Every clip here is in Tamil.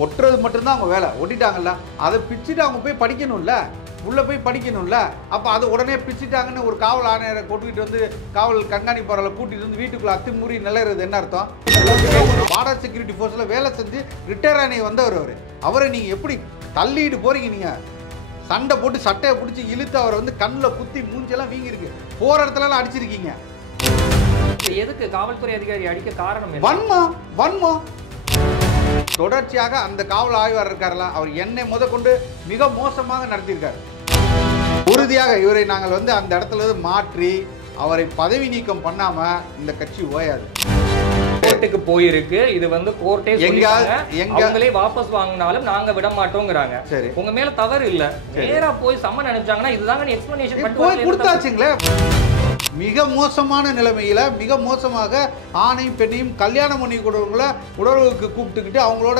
ஒட்டுறது மட்டும்தான் அவங்க வேலை. ஒட்டிட்டாங்கல்ல, அதை பிச்சுட்டு அவங்க போய் படிக்கணும்ல, உள்ளே போய் படிக்கணும்ல. அப்போ அதை உடனே பிச்சுட்டாங்கன்னு ஒரு காவல் ஆணையரை கொண்டுகிட்டு வந்து காவல் கண்காணிப்பாளரை கூட்டிகிட்டு வந்து வீட்டுக்குள்ளே அத்துமீறி நிலையிறது என்ன அர்த்தம்? பார்டர் செக்யூரிட்டி ஃபோர்ஸில் வேலை செஞ்சு ரிட்டையர் ஆணி வந்தவர் அவரை நீங்கள் எப்படி தள்ளிட்டு போகிறீங்க? நீங்கள் சண்டை போட்டு சட்டையை பிடிச்சி இழுத்து அவரை வந்து கண்ணில் குத்தி மூஞ்செல்லாம் வீங்கிருக்கு, போகிற இடத்துலலாம் அடிச்சிருக்கீங்க. எதுக்கு காவல்துறை அதிகாரி அடிக்க காரணம்? வன்மம். தொடர்ச்சியாக அந்த காவல் ஆய்வாளர் இருக்காருல்ல, அவர் என்னை முதற்கொண்டு மிக மோசமாக நடத்தியிருக்காரு. உறுதியாக இவரை நாங்கள் வந்து அந்த இடத்துல இருந்து மாற்றி அவரை பதவி நீக்கம் பண்ணாம இந்த கட்சி ஓயாது. கோர்ட்டுக்கு போயிருக்கு. இது வந்து கோர்ட்டே அவங்களே வாபஸ் வாங்கினாலும் நாங்க விட மாட்டோங்கிறாங்க. சரி, உங்க மேல தவறு இல்ல. நேரா போய் சம்மன் அனுப்பிச்சாங்கன்னா இதுதாங்க எக்ஸ்பிளனேஷன் பண்ணி போய் கொடுத்தாச்சுங்களே. மிக மோசமான நிலைமையில மிக மோசமாக ஆணையும் பெண்ணையும் கல்யாணம் பண்ணி கொடுவங்கள உணர்வுக்கு கூப்பிட்டுக்கிட்டு அவங்களோட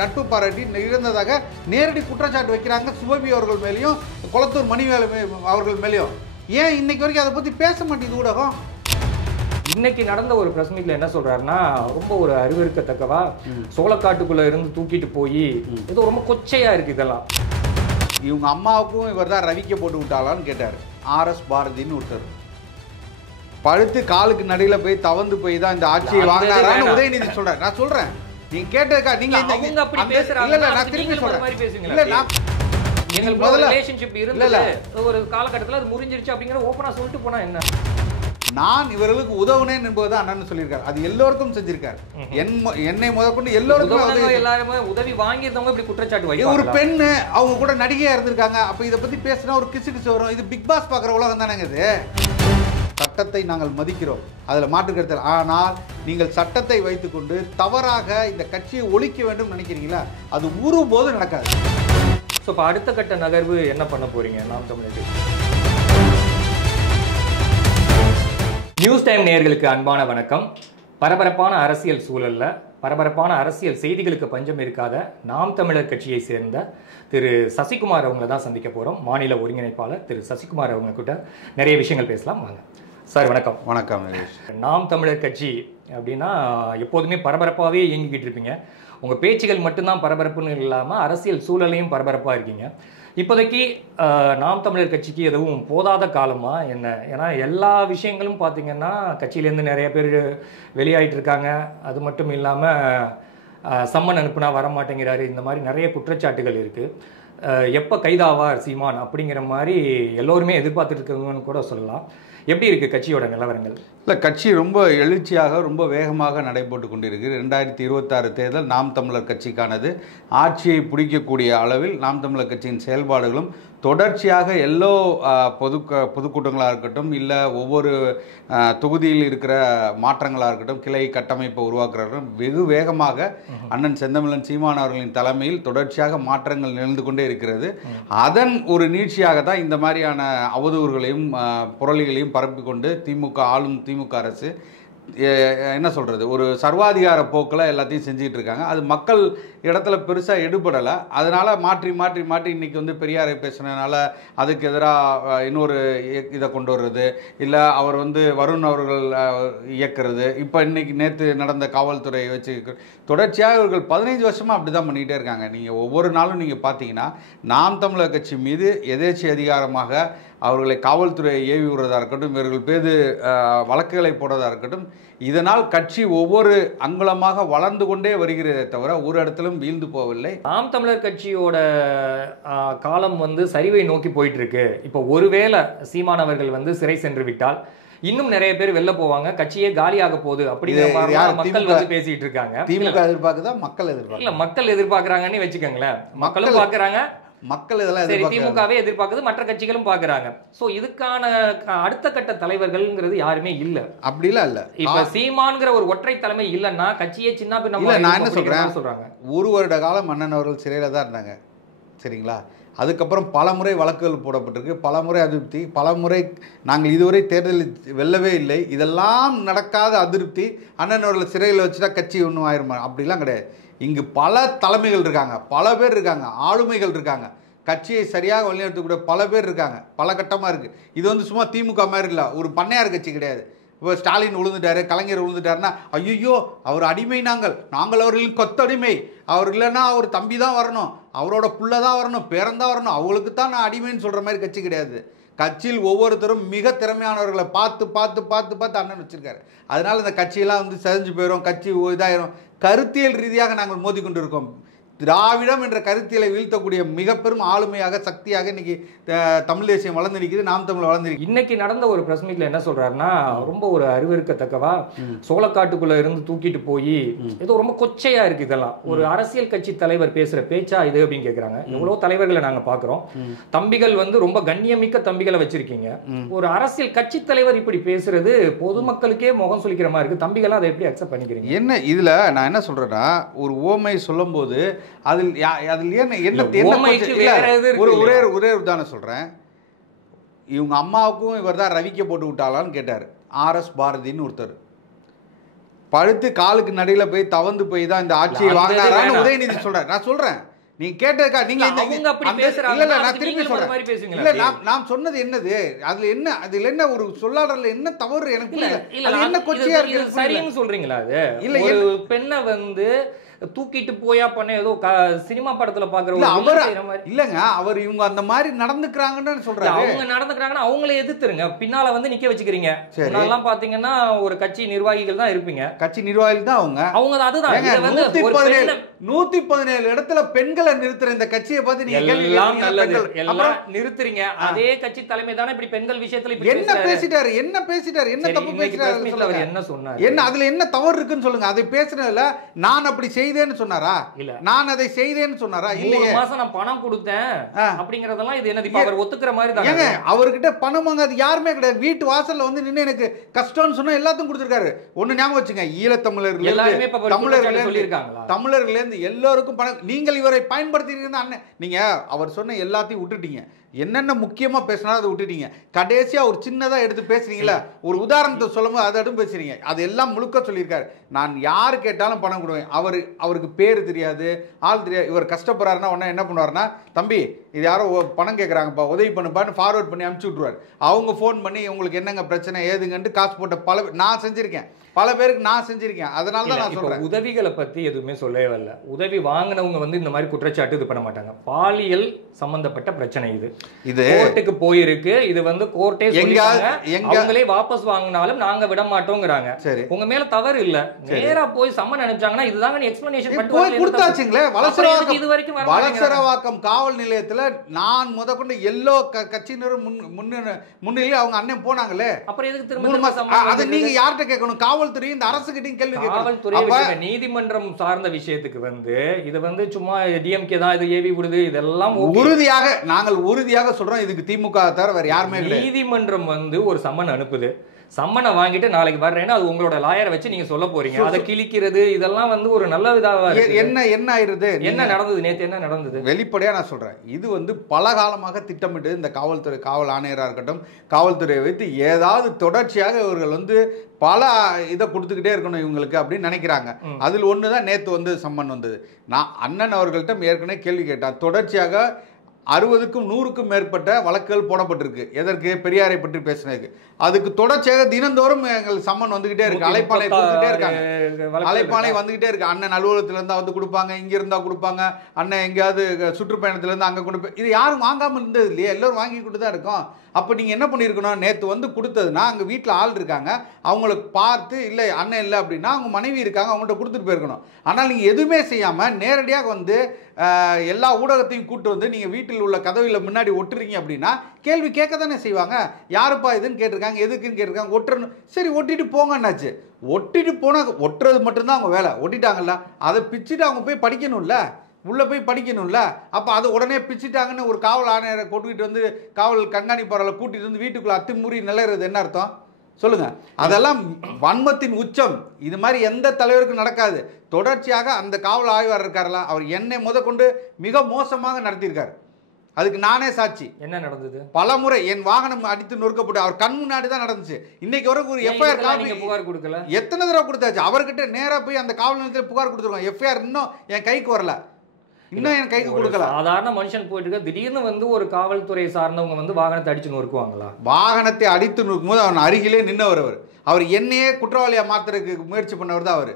நட்பு பாராட்டி இருந்ததாக நேரடி குற்றச்சாட்டு வைக்கிறாங்க சுபபி அவர்கள் மேலேயும் கொளத்தூர் மணிவேலு அவர்கள் மேலேயும். ஏன் இன்னைக்கு வரைக்கும் அதை பத்தி பேச மாட்டேங்குது ஊடகம்? இன்னைக்கு நடந்த ஒரு பிரஸ் மீட்ல என்ன சொல்றாருன்னா, ரொம்ப ஒரு அறிவிருக்கத்தக்கவா சோளக்காட்டுக்குள்ள இருந்து தூக்கிட்டு போய் ஏதோ ரொம்ப கொச்சையா இருக்கு இதெல்லாம். இவங்க அம்மாவுக்கும் இவர் தான் ரவிக்க போட்டு விட்டாலான்னு கேட்டார். ஆர்எஸ் பாரதின்னு ஒருத்தர் பழுத்து காலுக்கு நடுவில் போய் தவந்து போய் தான் இந்த ஆட்சியை வாங்கினாரான்னு உதயநிதி சொல்றாரு. நான் சொல்றேன், நீங்க கேட்டதுக்கா நீங்க அப்படி பேசுறாங்க. இல்ல நான் திரும்பி சொல்றேன். இல்ல நான் எங்களுக்கு முதல்ல ரிலேஷன்ஷிப் இருந்தது, ஒரு காலகட்டத்தில் அது முறிஞ்சிருச்சு அப்படிங்கிற ஓப்பனா சொல்லிட்டு போனா என்ன? நான் இவர்களுக்கு உதவுனேன் என்பதுதான் அண்ணன் சொல்லியிருக்காரு. அது எல்லோருக்கும் செஞ்சிருக்காரு. என்னை முதற்கொண்டு எல்லோருக்கும் எல்லாருமே உதவி வாங்கியிருந்தவங்க இப்படி குற்றச்சாட்டு வைக்க. ஒரு பெண்ணு அவங்க கூட நடிகையா இருந்திருக்காங்க. அப்ப இதை பத்தி பேசினா ஒரு கிசு கிசு வரும். இது பிக் பாஸ் பாக்குற உலகம் தானேங்க இது. சட்டத்தை நாங்கள் மதிக்கிறோம், அதுல மாற்று கருத்து. ஆனால் நீங்கள் சட்டத்தை வைத்துக்கொண்டு தவறாக இந்த கட்சியை ஒழிக்க வேண்டும் நினைக்கிறீங்களா? அது போது நடக்காது. ஸோ இப்போ அடுத்த கட்ட நகர்வு என்ன பண்ண போறீங்க? நாம் தமிழர் நியூஸ் டைம் நேயர்களுக்கு அன்பான வணக்கம். பரபரப்பான அரசியல் சூழல்ல பரபரப்பான அரசியல் செய்திகளுக்கு பஞ்சம் இருக்காத நாம் தமிழர் கட்சியை சேர்ந்த திரு சசிகுமார் அவங்கள தான் சந்திக்க போறோம். மாநில ஒருங்கிணைப்பாளர் திரு சசிகுமார் அவங்க கிட்ட நிறைய விஷயங்கள் பேசலாம். வாங்க சார். வணக்கம். வணக்கம். நாம் தமிழர் கட்சி அப்படின்னா எப்போதுமே பரபரப்பாகவே இயங்கிக்கிட்டு இருப்பீங்க. உங்கள் பேச்சுகள் மட்டும்தான் பரபரப்புன்னு இல்லாமல் அரசியல் சூழலையும் பரபரப்பாக இருக்கீங்க. இப்போதைக்கு நாம் தமிழர் கட்சிக்கு எதுவும் போதாத காலமா என்ன? ஏன்னா எல்லா விஷயங்களும் பார்த்தீங்கன்னா கட்சியிலேருந்து நிறைய பேர் வெளியாகிட்டு இருக்காங்க. அது மட்டும் இல்லாமல் சம்மன் அனுப்புனா வரமாட்டேங்கிறாரு, இந்த மாதிரி நிறைய குற்றச்சாட்டுகள் இருக்குது. எப்போ கைதாவார் சீமான் அப்படிங்கிற மாதிரி எல்லோருமே எதிர்பார்த்துட்டு இருக்காங்கன்னு கூட சொல்லலாம். எப்படி இருக்குது கட்சியோட நிலவரங்கள்? இல்லை, கட்சி ரொம்ப எழுச்சியாக ரொம்ப வேகமாக நடைபெற்று கொண்டிருக்கு. 2026 தேர்தல் நாம் தமிழர் கட்சிக்கானது. ஆட்சியை பிடிக்கக்கூடிய அளவில் நாம் தமிழர் கட்சியின் செயல்பாடுகளும் தொடர்ச்சியாக எல்லோ பொதுக்கூட்டங்களாக இருக்கட்டும், இல்லை ஒவ்வொரு தொகுதியில் இருக்கிற மாற்றங்களாக இருக்கட்டும், கிளை கட்டமைப்பை உருவாக்குறதும் வெகு வேகமாக அண்ணன் செந்தமிழன் சீமான் அவர்களின் தலைமையில் தொடர்ச்சியாக மாற்றங்கள் நிகழ்ந்து கொண்டே இருக்கிறது. அதன் ஒரு நீட்சியாக தான் இந்த மாதிரியான அவதூறுகளையும் புரளிகளையும் பரப்பிக்கொண்டு ஆளும் திமுக அரசு என்ன சொல்கிறது, ஒரு சர்வாதிகார போக்கில் எல்லாத்தையும் செஞ்சுக்கிட்டு இருக்காங்க. அது மக்கள் இடத்துல பெருசாக எடுபடலை. அதனால் மாற்றி மாற்றி மாற்றி இன்றைக்கி வந்து பெரியாரை பேசுனதுனால அதுக்கு எதிராக இன்னொரு இதை கொண்டு வர்றது, இல்லை அவர் வந்து வருண் அவர்கள் இயக்கிறது, இப்போ இன்றைக்கி நேற்று நடந்த காவல்துறையை வச்சு தொடர்ச்சியாக இவர்கள் 15 வருஷமாக அப்படி தான் பண்ணிக்கிட்டே இருக்காங்க. நீங்கள் ஒவ்வொரு நாளும் நீங்கள் பார்த்தீங்கன்னா நாம் தமிழர் கட்சி மீது எதேச்சி அதிகாரமாக அவர்களை காவல்துறையை ஏவி விடுறதா இருக்கட்டும், இவர்கள் பேரு வழக்குகளை போடுறதா இருக்கட்டும், இதனால் கட்சி ஒவ்வொரு அங்குலமாக வளர்ந்து கொண்டே வருகிறதே தவிர ஒரு இடத்திலும் வீழ்ந்து போகவில்லை. நாம் தமிழர் கட்சியோட காலம் வந்து சரிவை நோக்கி போயிட்டு இருக்கு. இப்போ ஒருவேளை சீமானவர்கள் வந்து சிறை சென்று விட்டால் இன்னும் நிறைய பேர் வெளில போவாங்க, கட்சியே காலியாக போகுது அப்படிங்கிற மக்கள் வந்து பேசிட்டு இருக்காங்க. திமுக எதிர்பார்க்குதா? மக்கள் எதிர்பார்க்க இல்ல, மக்கள் எதிர்பார்க்கறாங்கன்னு வச்சுக்கோங்களேன். மக்களும் பாக்குறாங்க, மக்கள் இதெல்லாம் சரி திமுகவே எதிர்பார்க்குது, மற்ற கட்சிகளும் பாக்குறாங்க. சோ இதுக்கான அடுத்த கட்ட தலைவர்கள்ங்கிறது யாருமே இல்ல. அப்படிலாம் இல்ல. இப்ப சீமான்ங்கிற ஒரு ஒற்றை தலைமை இல்லன்னா கட்சியே சின்ன பின்ன. நான் என்ன சொல்றாங்க, ஒரு வருட காலம் அண்ணன் அவர்கள் சிறையில தான் இருந்தாங்க, சரிங்களா? அதுக்கப்புறம் பல முறை வழக்குகள் போடப்பட்டிருக்கு, பல முறை அதிருப்தி, பல முறை நாங்கள் இதுவரை தேர்தலில் வெல்லவே இல்லை. இதெல்லாம் நடக்காத அதிருப்தி அண்ணன் அவர்கள் சிறையில் வச்சுட்டா கட்சி ஒன்றும் ஆயிருமா? அப்படிலாம் கிடையாது. இங்கு பல தலைமைகள் இருக்காங்க, பல பேர் இருக்காங்க, ஆளுமைகள் இருக்காங்க, கட்சியை சரியாக வழிநடத்தக்கூடிய பல பேர் இருக்காங்க, பல கட்டமாக இருக்குது. இது வந்து சும்மா திமுக மாதிரி இல்லை, ஒரு பண்ணையார் கட்சி கிடையாது. இப்போ ஸ்டாலின் விழுந்துட்டாரு, கலைஞர் விழுந்துட்டாருன்னா ஐயோ அவர் அடிமை, நாங்கள் அவர்களின் கொத்தடிமை, அவர் இல்லைன்னா அவர் தம்பி தான் வரணும், அவரோட புள்ள தான் வரணும், பேரன் தான் வரணும், அவங்களுக்கு தான் நான் அடிமைன்னு சொல்கிற மாதிரி கட்சி கிடையாது. கட்சியில் ஒவ்வொருத்தரும் மிக திறமையானவர்களை பார்த்து பார்த்து பார்த்து பார்த்து அண்ணன் வச்சிருக்காரு. அதனால இந்த கட்சியெல்லாம் வந்து செதஞ்சு போயிடும், கட்சி இதாயிரும். கருத்தியல் ரீதியாக நாங்கள் மோதி கொண்டு இருக்கோம். திராவிடம் என்ற கருத்தியலை வீழ்த்தக்கூடிய மிக பெரும் ஆளுமையாக, சக்தியாக இன்னைக்கு தமிழ் தேசியம் வளர்ந்து நிற்குது, நாம் தமிழ் வளர்ந்து. இன்னைக்கு நடந்த ஒரு பிரஸ் மீட்ல என்ன சொல்றாருன்னா, ரொம்ப ஒரு அறிவிருக்கத்தக்கவா சோளக்காட்டுக்குள்ள இருந்து தூக்கிட்டு போய் ஏதோ ரொம்ப கொச்சையா இருக்கு இதெல்லாம், ஒரு அரசியல் கட்சி தலைவர் பேசுற பேச்சா இது அப்படின்னு கேக்குறாங்க. எவ்வளவு தலைவர்களை நாங்க பாக்குறோம், தம்பிகள் வந்து ரொம்ப கண்ணியமிக்க தம்பிகளை வச்சிருக்கீங்க, ஒரு அரசியல் கட்சி தலைவர் இப்படி பேசுறது பொதுமக்களுக்கே முகம் சொல்லிக்கிற மாதிரி இருக்கு. தம்பிகள் அதை எப்படி அக்செப்ட் பண்ணிக்கிறீங்க? என்ன இதுல நான் என்ன சொல்றேன்னா, ஒரு ஓமை சொல்லும் போது அதில் ஒரே உதாரணம் சொல்றேன். இவங்க அம்மாவுக்கும் இவர் தான் ரவிக்க போட்டு விட்டாலான்னு கேட்டார் RS பாரதின்னு ஒருத்தர். பழுத்து காலுக்கு நடுவில் போய் தவந்து போய் தான் இந்த ஆட்சியை வாங்கினாரான்னு உதயநிதி சொல்றாரு. நான் சொல்றேன், நீங்க கேட்டதுக்கா நீங்க நான் திருப்பி சொல்றேன். இல்ல நான் சொன்னது என்னது, அதுல என்ன ஒரு சொல்லாடல என்ன தவறு எனக்கு என்ன கொச்சையா இருக்கு சரின்னு சொல்றீங்களா? அது இல்ல, ஒரு பெண்ணை வந்து தூக்கிட்டு போயா பண்ண ஏதோ சினிமா படத்துல பாக்குற இல்லங்க, அவர் இவங்க அந்த மாதிரி நடந்துக்கிறாங்கன்னு சொல்றாங்க. அவங்க நடந்துக்கிறாங்கன்னா அவங்களே எதிர்த்துருங்க, பின்னால வந்து நிக்க வச்சுக்கிறீங்க. எல்லாம் பாத்தீங்கன்னா ஒரு கட்சி நிர்வாகிகள் தான் இருப்பீங்க, கட்சி நிர்வாகிகள் தான் அவங்க அதுதான் 117 இடத்துல பெண்களை நிறுத்துற இந்த கட்சியை பார்த்து நீங்க எல்லாம் நிறுத்துறீங்க. அதே கட்சி தலைமை தானே இப்படி பெண்கள் விஷயத்துல என்ன பேசிட்டாரு, என்ன தப்பு பேசிட்டாரு, என்ன சொன்னாரு, என்ன அதுல என்ன தவறு இருக்குன்னு சொல்லுங்க. அதை பேசுறதுல நான் அப்படி செய்தேன்னு சொன்னாரா, இல்ல நான் அதை செய்தேன்னு சொன்னாரா? இல்லையே, மாசம் நான் பணம் கொடுத்தேன் அப்படிங்கறதெல்லாம் இது என்னது அவர் ஒத்துக்கிற மாதிரி தான். ஏங்க அவர்கிட்ட பணம் வாங்காது யாருமே கிடையாது. வீட்டு வாசல்ல வந்து நின்று எனக்கு கஷ்டம்னு சொன்னா எல்லாத்தையும் கொடுத்துருக்காரு. ஒண்ணு ஞாபகம் வச்சுங்க, தமிழர்கள் இருந்து எல்லாருக்கும் பணம். நீங்கள் இவரை பயன்படுத்தி அண்ணன், நீங்க அவர் சொன்ன எல்லாத்தையும் விட்டுட்டீங்க. என்னென்ன முக்கியமா பேசினாலும் அதை விட்டுட்டீங்க. கடைசியா ஒரு சின்னதா எடுத்து பேசுறீங்களா, ஒரு உதாரணத்தை சொல்லும்போது அதை எடுத்து பேசுறீங்க. அது எல்லாம் முழுக்க சொல்லியிருக்காரு. நான் யாரு கேட்டாலும் பணம் கொடுவேன். அவருக்கு பேர் தெரியாது, ஆள் தெரியாது. இவர் கஷ்டப்படுறாருன்னா உடனே என்ன பண்ணுவாருன்னா, தம்பி இது யாரோ பணம் கேட்குறாங்கப்பா, உதவி பண்ணுப்பான்னு ஃபார்வர்ட் பண்ணி அனுப்பிச்சு விட்ருவார். அவங்க ஃபோன் பண்ணி உங்களுக்கு என்னங்க பிரச்சனை ஏதுங்கன்ட்டு காசு போட்ட நான் செஞ்சிருக்கேன், பல பேருக்கு நான் செஞ்சிருக்கேன். அதனால தான் நான் சொல்றேன். உதவிகளை பத்தி எதுவுமே சொல்லவே இல்லை. உதவி வாங்கினவங்க வந்து இந்த மாதிரி குற்றச்சாட்டு இது பண்ண மாட்டாங்க. பாலியல் சம்பந்தப்பட்ட பிரச்சனை இது கோர்ட்டுக்கு போயிருக்கு. இது வந்து கோர்ட்டே அவங்களே வாபஸ் வாங்கினாலும் நாங்க விட மாட்டோங்கிறாங்க. சரி, உங்க மேல தவறு இல்ல, நேரா போய் சம்மன் அனுப்பிச்சாங்கன்னா இதுதாங்க எக்ஸ்பிளனேஷன் பண்ணி கொடுத்தாச்சுங்களே. வலசரவாக்கம் காவல் நிலையத்துல நான் முதற்கொண்டு எல்லோ கட்சியினரும் முன்னிலையில் அவங்க அண்ணன் போனாங்களே, அப்புறம் எதுக்கு திரும்ப அதை நீங்க யார்கிட்ட கேட்கணும்? காவல்துறை இந்த அரசுகிட்டையும் கேள்வி கேட்கணும். நீதிமன்றம் சார்ந்த விஷயத்துக்கு வந்து இது வந்து சும்மா டிஎம்கே தான் இது ஏவி விடுது, இதெல்லாம் நாங்கள் உறுதியாக சொல்றோம். இதுக்கு திமுக தவிர வேற யாருமே கிடையாது. நீதிமன்றம் வந்து ஒரு சம்மன் அனுப்புது, சம்மனை வாங்கிட்டு நாளைக்கு வர்றேன்னா அது உங்களோட லாயரை வச்சு நீங்க சொல்ல போறீங்க. அதை கிழிக்கிறது இதெல்லாம் வந்து ஒரு நல்ல விதமா என்ன ஆயிருது, என்ன நடந்தது நேற்று, என்ன நடந்தது வெளிப்படையா நான் சொல்றேன். இது வந்து பல காலமாக திட்டமிட்டு இந்த காவல்துறை, காவல் ஆணையராக இருக்கட்டும், காவல்துறையை வைத்து ஏதாவது தொடர்ச்சியாக இவர்கள் வந்து பல இதை கொடுத்துக்கிட்டே இருக்கணும் இவங்களுக்கு அப்படின்னு நினைக்கிறாங்க. அதில் ஒண்ணுதான் நேற்று வந்து சம்மன் வந்தது. நான் அண்ணன் அவர்கள்ட்ட ஏற்கனவே கேள்வி கேட்டேன். தொடர்ச்சியாக 60க்கும் 100க்கும் மேற்பட்ட வழக்குகள் போடப்பட்டிருக்கு. எதற்கு? பெரியாரை பற்றி பேசினதுக்கு. அதுக்கு தொடர்ச்சியாக தினந்தோறும் எங்களுக்கு சம்மன் வந்துகிட்டே இருக்கு, அழைப்பானை கொடுத்துட்டே இருக்காங்க, அழைப்பானை வந்துகிட்டே இருக்கு. அண்ணன் அலுவலகத்துல இருந்தா வந்து கொடுப்பாங்க, இங்க இருந்தா கொடுப்பாங்க, அண்ணன் எங்கேயாவது சுற்றுப்பயணத்துல இருந்து அங்க கொண்டு போய். இது யாரும் வாங்காம இருந்தது இல்லையா, எல்லாரும் வாங்கிக்கிட்டு தான் இருக்கோம். அப்போ நீங்கள் என்ன பண்ணியிருக்கணும், நேற்று வந்து கொடுத்ததுன்னா அங்கே வீட்டில் ஆள் இருக்காங்க, அவங்களுக்கு பார்த்து இல்லை அண்ணன் இல்லை அப்படின்னா அவங்க மனைவி இருக்காங்க, அவங்கள்ட்ட கொடுத்துட்டு போயிருக்கணும். ஆனால் நீங்கள் எதுவுமே செய்யாமல் நேரடியாக வந்து எல்லா ஊடகத்தையும் கூப்பிட்டு வந்து நீங்கள் வீட்டில் உள்ள கதவியில் முன்னாடி ஒட்டுறீங்க அப்படின்னா கேள்வி கேட்க தானே செய்வாங்க. யாருப்பா இதுன்னு கேட்டிருக்காங்க, எதுக்குன்னு கேட்டிருக்காங்க, ஒட்டுறணும். சரி ஒட்டிட்டு போங்கன்னாச்சு. ஒட்டிட்டு போனால் ஒட்டுறது மட்டும்தான் அவங்க வேலை. ஒட்டிட்டாங்கல்ல, அதை பிச்சுட்டு அவங்க போய் படிக்கணும்ல, உள்ளே போய் படிக்கணும்ல. அப்போ அதை உடனே பிச்சுட்டாங்கன்னு ஒரு காவல் ஆணையரை கொண்டுகிட்டு வந்து காவல் கண்காணிப்பாளரை கூட்டிகிட்டு வந்து வீட்டுக்குள்ளே அத்துமீறி நிலையிறது என்ன அர்த்தம் சொல்லுங்க? அதெல்லாம் வன்மத்தின் உச்சம். இது மாதிரி எந்த தலைவருக்கும் நடக்காது. தொடர்ச்சியாக அந்த காவல் ஆய்வாளர் இருக்காருல, அவர் என்னை முதற்கொண்டு மிக மோசமாக நடத்தியிருக்காரு. அதுக்கு நானே சாட்சி. என்ன நடந்தது? பல முறை என் வாகனம் அடித்து நொறுக்கப்பட்டு அவர் கண் முன்னாடி தான் நடந்துச்சு. இன்னைக்கு வரைக்கும் ஒரு எஃப்ஐஆர் புகார் கொடுக்கல. எத்தனை தடவை கொடுத்தாச்சு. அவர்கிட்ட நேராக போய் அந்த காவல் நிலையத்தில் புகார் கொடுத்துருக்கோம். எஃப்ஐஆர் இன்னும் என் கைக்கு வரல, இன்னும் என் கைக்கு கொடுக்கல. சாதாரண மனுஷன் போயிட்டு இருக்க, திடீர்னு வந்து ஒரு காவல்துறை சார்ந்தவங்க வந்து வாகனத்தை அடிச்சு நொறுக்குவாங்களா? வாகனத்தை அடித்து நொறுக்கும் போது அவன் அருகிலே நின்னவர். அவர் அவர் என்னையே குற்றவாளியாக மாற்றுறதுக்கு முயற்சி பண்ணவர் தான் அவர்.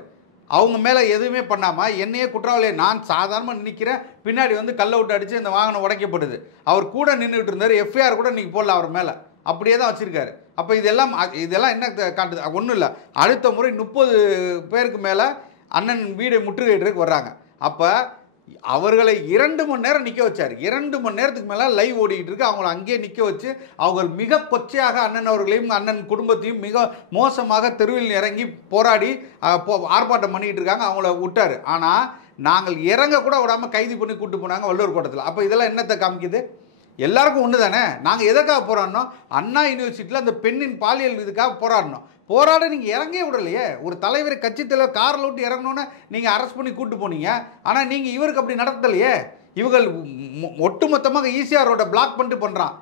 அவங்க மேலே எதுவுமே பண்ணாமல் என்னையே குற்றவாளியை நான் சாதாரணமாக நிற்கிறேன், பின்னாடி வந்து கல்லை விட்டு அடித்து இந்த வாகனம் உடைக்கப்படுது. அவர் கூட நின்றுட்டு இருந்தார், எஃப்ஐஆர் கூட இன்றைக்கி போடல அவர் மேலே, அப்படியே தான் வச்சுருக்காரு. அப்போ இதெல்லாம் என்ன காட்டுது? ஒன்றும் இல்லை, அடுத்த முறை 30 பேருக்கு மேலே அண்ணன் வீடை முற்றுகையிட்டு வர்றாங்க. அப்போ அவர்களை 2 மணி நேரம் நிற்க வச்சார். 2 மணி நேரத்துக்கு மேலே லைவ் ஓடிக்கிட்டு இருக்கு. அவங்கள அங்கேயே நிற்க வச்சு அவங்க மிக கொச்சையாக அண்ணன் அவர்களையும் அண்ணன் குடும்பத்தையும் மிக மோசமாக தெருவில் இறங்கி போராடி ஆர்ப்பாட்டம் பண்ணிக்கிட்டு இருக்காங்க. அவங்கள விட்டார். ஆனால் நாங்கள் இறங்க கூட விடாமல் கைது பண்ணி கூட்டு போனாங்க வள்ளுவர் கோட்டத்தில். அப்போ இதெல்லாம் என்னத்தை காமிக்குது? எல்லாருக்கும் ஒன்று தானே. நாங்கள் எதுக்காக போராடணும்? அண்ணா யூனிவர்சிட்டியில் அந்த பெண்ணின் பாலியல் இதுக்காக போராடணும். போராட நீங்கள் இறங்கே விடலையே. ஒரு தலைவர் கட்சி தலைவர் காரில் விட்டு இறங்கணுன்னு நீங்கள் அரெஸ்ட் பண்ணி கூப்பிட்டு போனீங்க. ஆனால் நீங்கள் இவருக்கு அப்படி நடத்தலையே. இவர்கள் ஒட்டுமொத்தமாக ஈசிஆர் ரோடை பிளாக் பண்ணிட்டு பண்ணுறான்.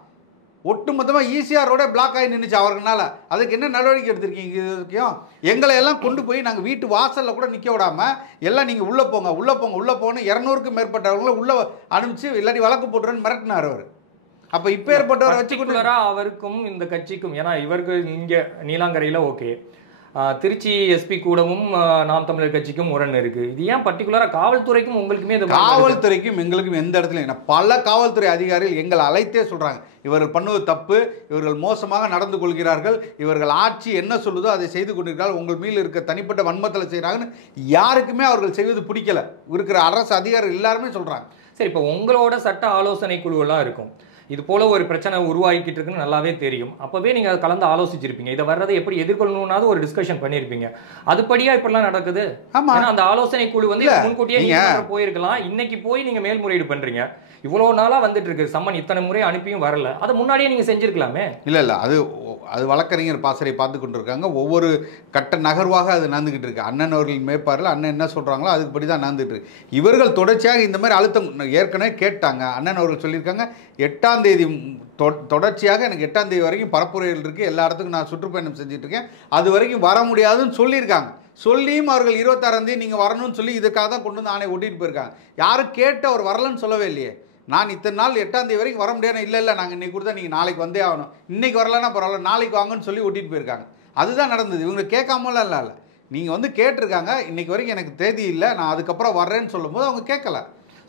ஒட்டுமொத்தமாக ஈசிஆர் ரோடே பிளாக் ஆகி நின்றுச்சு அவர்களால. அதுக்கு என்ன நடவடிக்கை எடுத்திருக்கீங்க? இது வரைக்கும் எங்களை எல்லாம் கொண்டு போய் நாங்கள் வீட்டு வாசலில் கூட நிற்க விடாமல் எல்லாம் நீங்கள் உள்ளே போங்க உள்ளே போங்க உள்ளே போகணும் 200க்கும் மேற்பட்டவங்களும் உள்ளே அனுப்பிச்சு இல்லாட்டி வழக்கு போட்டுறேன்னு மிரட்டினார் அவர். அப்போ இப்போ ஏற்பட்டவரை வச்சுக்கொண்டு அவருக்கும் இந்த கட்சிக்கும், ஏன்னா இவருக்கு இங்கே நீலாங்கரையில் ஓகே, திருச்சி எஸ்பி கூடவும் நாம் தமிழர் கட்சிக்கும் முரண் இருக்கு. இது ஏன் பர்டிகுலரா காவல்துறைக்கும் உங்களுக்குமே? காவல்துறைக்கும் எங்களுக்கும் எந்த இடத்துல என்ன, பல காவல்துறை அதிகாரிகள் எங்களை அழைத்தே சொல்றாங்க, இவர்கள் பண்ணுவது தப்பு, இவர்கள் மோசமாக நடந்து கொள்கிறார்கள், இவர்கள் ஆட்சி என்ன சொல்லுதோ அதை செய்து கொண்டிருக்கிறார்கள், உங்கள் மீது இருக்க தனிப்பட்ட வன்மத்தில் செய்கிறாங்கன்னு யாருக்குமே அவர்கள் செய்வது பிடிக்கல. இருக்கிற அரசு அதிகாரிகள் எல்லாருமே சொல்றாங்க. சரி, இப்போ உங்களோட சட்ட ஆலோசனை குழுவெல்லாம் இருக்கும், இது போல ஒரு பிரச்சனை உருவாகிக்கிட்டு இருக்குன்னு நல்லாவே தெரியும். அப்பவே நீங்க அதை கலந்து ஆலோசிச்சிருப்பீங்க, இதை வர்றதை எப்படி எதிர்கொள்ளணும்னாவது ஒரு டிஸ்கஷன் பண்ணியிருப்பீங்க. அதுபடியா இப்பெல்லாம் நடக்குது. அந்த ஆலோசனை குழு வந்து முன்கூட்டியே போயிருக்கலாம், இன்னைக்கு போய் நீங்க மேல்முறையீடு பண்றீங்க. இவ்வளவு நாளா வந்துட்டு இருக்கு சம்மன், இத்தனை முறை அனுப்பியும் வரல, அதை முன்னாடியே நீங்க செஞ்சிருக்கலாமே. இல்ல அது வழக்கறிஞர் பாசறை பார்த்து கொண்டு இருக்காங்க. ஒவ்வொரு கட்ட நகர்வாக அது நடந்துகிட்டு இருக்கு. அண்ணன் அவர்கள் மேற்பார்வையில் அண்ணன் என்ன சொல்றாங்களோ அதுக்குப்படி தான் நடந்துட்டு இருக்கு. இவர்கள் தொடர்ச்சியாக இந்த மாதிரி அழுத்தம் ஏற்கனவே கேட்டாங்க. அண்ணன் அவர்கள் சொல்லியிருக்காங்க 8ஆம் தேதி தொடர்ச்சியாக எனக்கு 8ஆம் தேதி வரைக்கும் பரப்புரைகள் இருக்குது, எல்லா இடத்துக்கும் நான் சுற்றுப்பயணம் செஞ்சுட்டு இருக்கேன், அது வரைக்கும் வர முடியாதுன்னு சொல்லியிருக்காங்க. சொல்லியும் அவர்கள் 26ஆம் தேதி நீங்கள் வரணும்னு சொல்லி இதுக்காக தான் கொண்டு வந்து ஆணையை ஒட்டிட்டு போயிருக்காங்க. யாரும் கேட்டு அவர் வரலன்னு சொல்லவே இல்லையே. நான் இத்தனை நாள் 8ஆம் தேதி வரைக்கும் வர முடியாது, இல்லை நாங்கள் இன்றைக்கி கொடுத்தா நீங்கள் நாளைக்கு வந்தே ஆகணும், இன்றைக்கி வரலன்னா பரவாயில்ல நாளைக்கு வாங்கன்னு சொல்லி ஒட்டிட்டு போயிருக்காங்க. அதுதான் நடந்தது. இவங்க கேட்காமலாம் இல்லை, நீங்கள் வந்து கேட்டிருக்காங்க, இன்றைக்கி வரைக்கும் எனக்கு தேதி இல்லை, நான் அதுக்கப்புறம் வர்றேன்னு சொல்லும்போது அவங்க கேட்கல.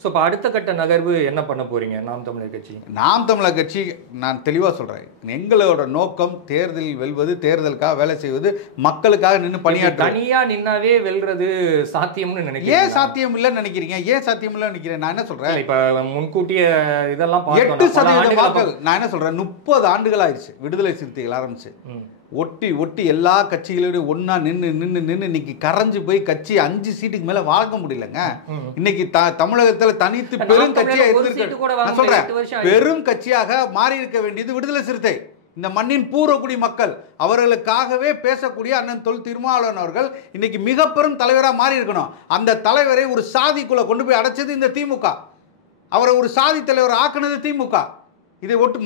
ஸோ இப்போ அடுத்த கட்ட நகர்வு என்ன பண்ண போறீங்க நாம் தமிழர் கட்சி? நாம் தமிழர் கட்சி நான் தெளிவாக சொல்கிறேன், எங்களோட நோக்கம் தேர்தலில் வெல்வது, தேர்தலுக்காக வேலை செய்வது, மக்களுக்காக நின்று பணியாற்ற. தனியாக நின்னாவே வெல்றது சாத்தியம்னு நினைக்கிறேன். ஏன் சாத்தியம் இல்லைன்னு நினைக்கிறீங்க? ஏன் சாத்தியம் இல்லைன்னு நினைக்கிறேன்? நான் என்ன சொல்கிறேன், இப்போ முன்கூட்டிய இதெல்லாம் 8% மக்கள், நான் என்ன சொல்கிறேன், 30 ஆண்டுகள் ஆயிடுச்சு விடுதலை சிறுத்தைகள் ஆரம்பிச்சு, ஒட்டி எல்லா கட்சிகளோடையும் ஒன்னா நின்று இன்னைக்கு கரைஞ்சு போய் கட்சி 5 சீட்டுக்கு மேல வாங்க முடியலங்க. இன்னைக்கு தமிழகத்தில் தனித்து பெரும் கட்சியா இருந்திருக்க சொல்றேன், பெரும் கட்சியாக மாறி இருக்க வேண்டியது விடுதலை சிறுத்தை. இந்த மண்ணின் பூர்வக்குடி மக்கள் அவர்களுக்காகவே பேசக்கூடிய அண்ணன் தொல் திருமாவளவன் அவர்கள் இன்னைக்கு மிக பெரும் தலைவராக மாறி இருக்கணும். அந்த தலைவரை ஒரு சாதிக்குள்ள கொண்டு போய் அடைச்சது இந்த திமுக. அவரை ஒரு சாதி தலைவர் ஆக்குனது திமுக. இதை ஒட்டு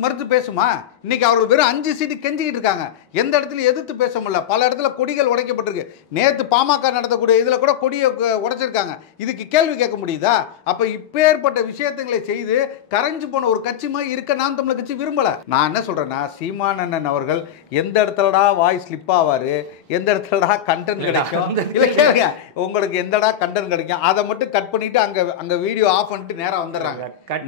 மறுத்து பேசுமா? இன்னைக்கு அவர்கள் வெறும் 5 சீட்டு கெஞ்சிக்கிட்டு இருக்காங்க. எந்த இடத்துல எதிர்த்து பேச முடியல. பல இடத்துல கொடிகள் உடைக்கப்பட்டிருக்கு. நேற்று பாமக நடத்தக்கூடிய இதில் கூட கொடியை உடைச்சிருக்காங்க. இதுக்கு கேள்வி கேட்க முடியுதா? அப்போ இப்பேற்பட்ட விஷயத்துங்களை செய்து கரைஞ்சு போன ஒரு கட்சி மாதிரி இருக்க நாம் தமிழர் கட்சி விரும்பலை. நான் என்ன சொல்கிறேன்னா, சீமான் அண்ணன் அவர்கள் எந்த இடத்துலடா வாய் ஸ்லிப் ஆவார், எந்த இடத்துலடா கண்டென்ட் கிடைக்கும், இல்லை கேளுங்க, உங்களுக்கு எந்தடா கண்டென்ட் கிடைக்கும் அதை மட்டும் கட் பண்ணிவிட்டு அங்கே வீடியோ ஆஃப் பண்ணிட்டு நேராக வந்துடுறாங்க.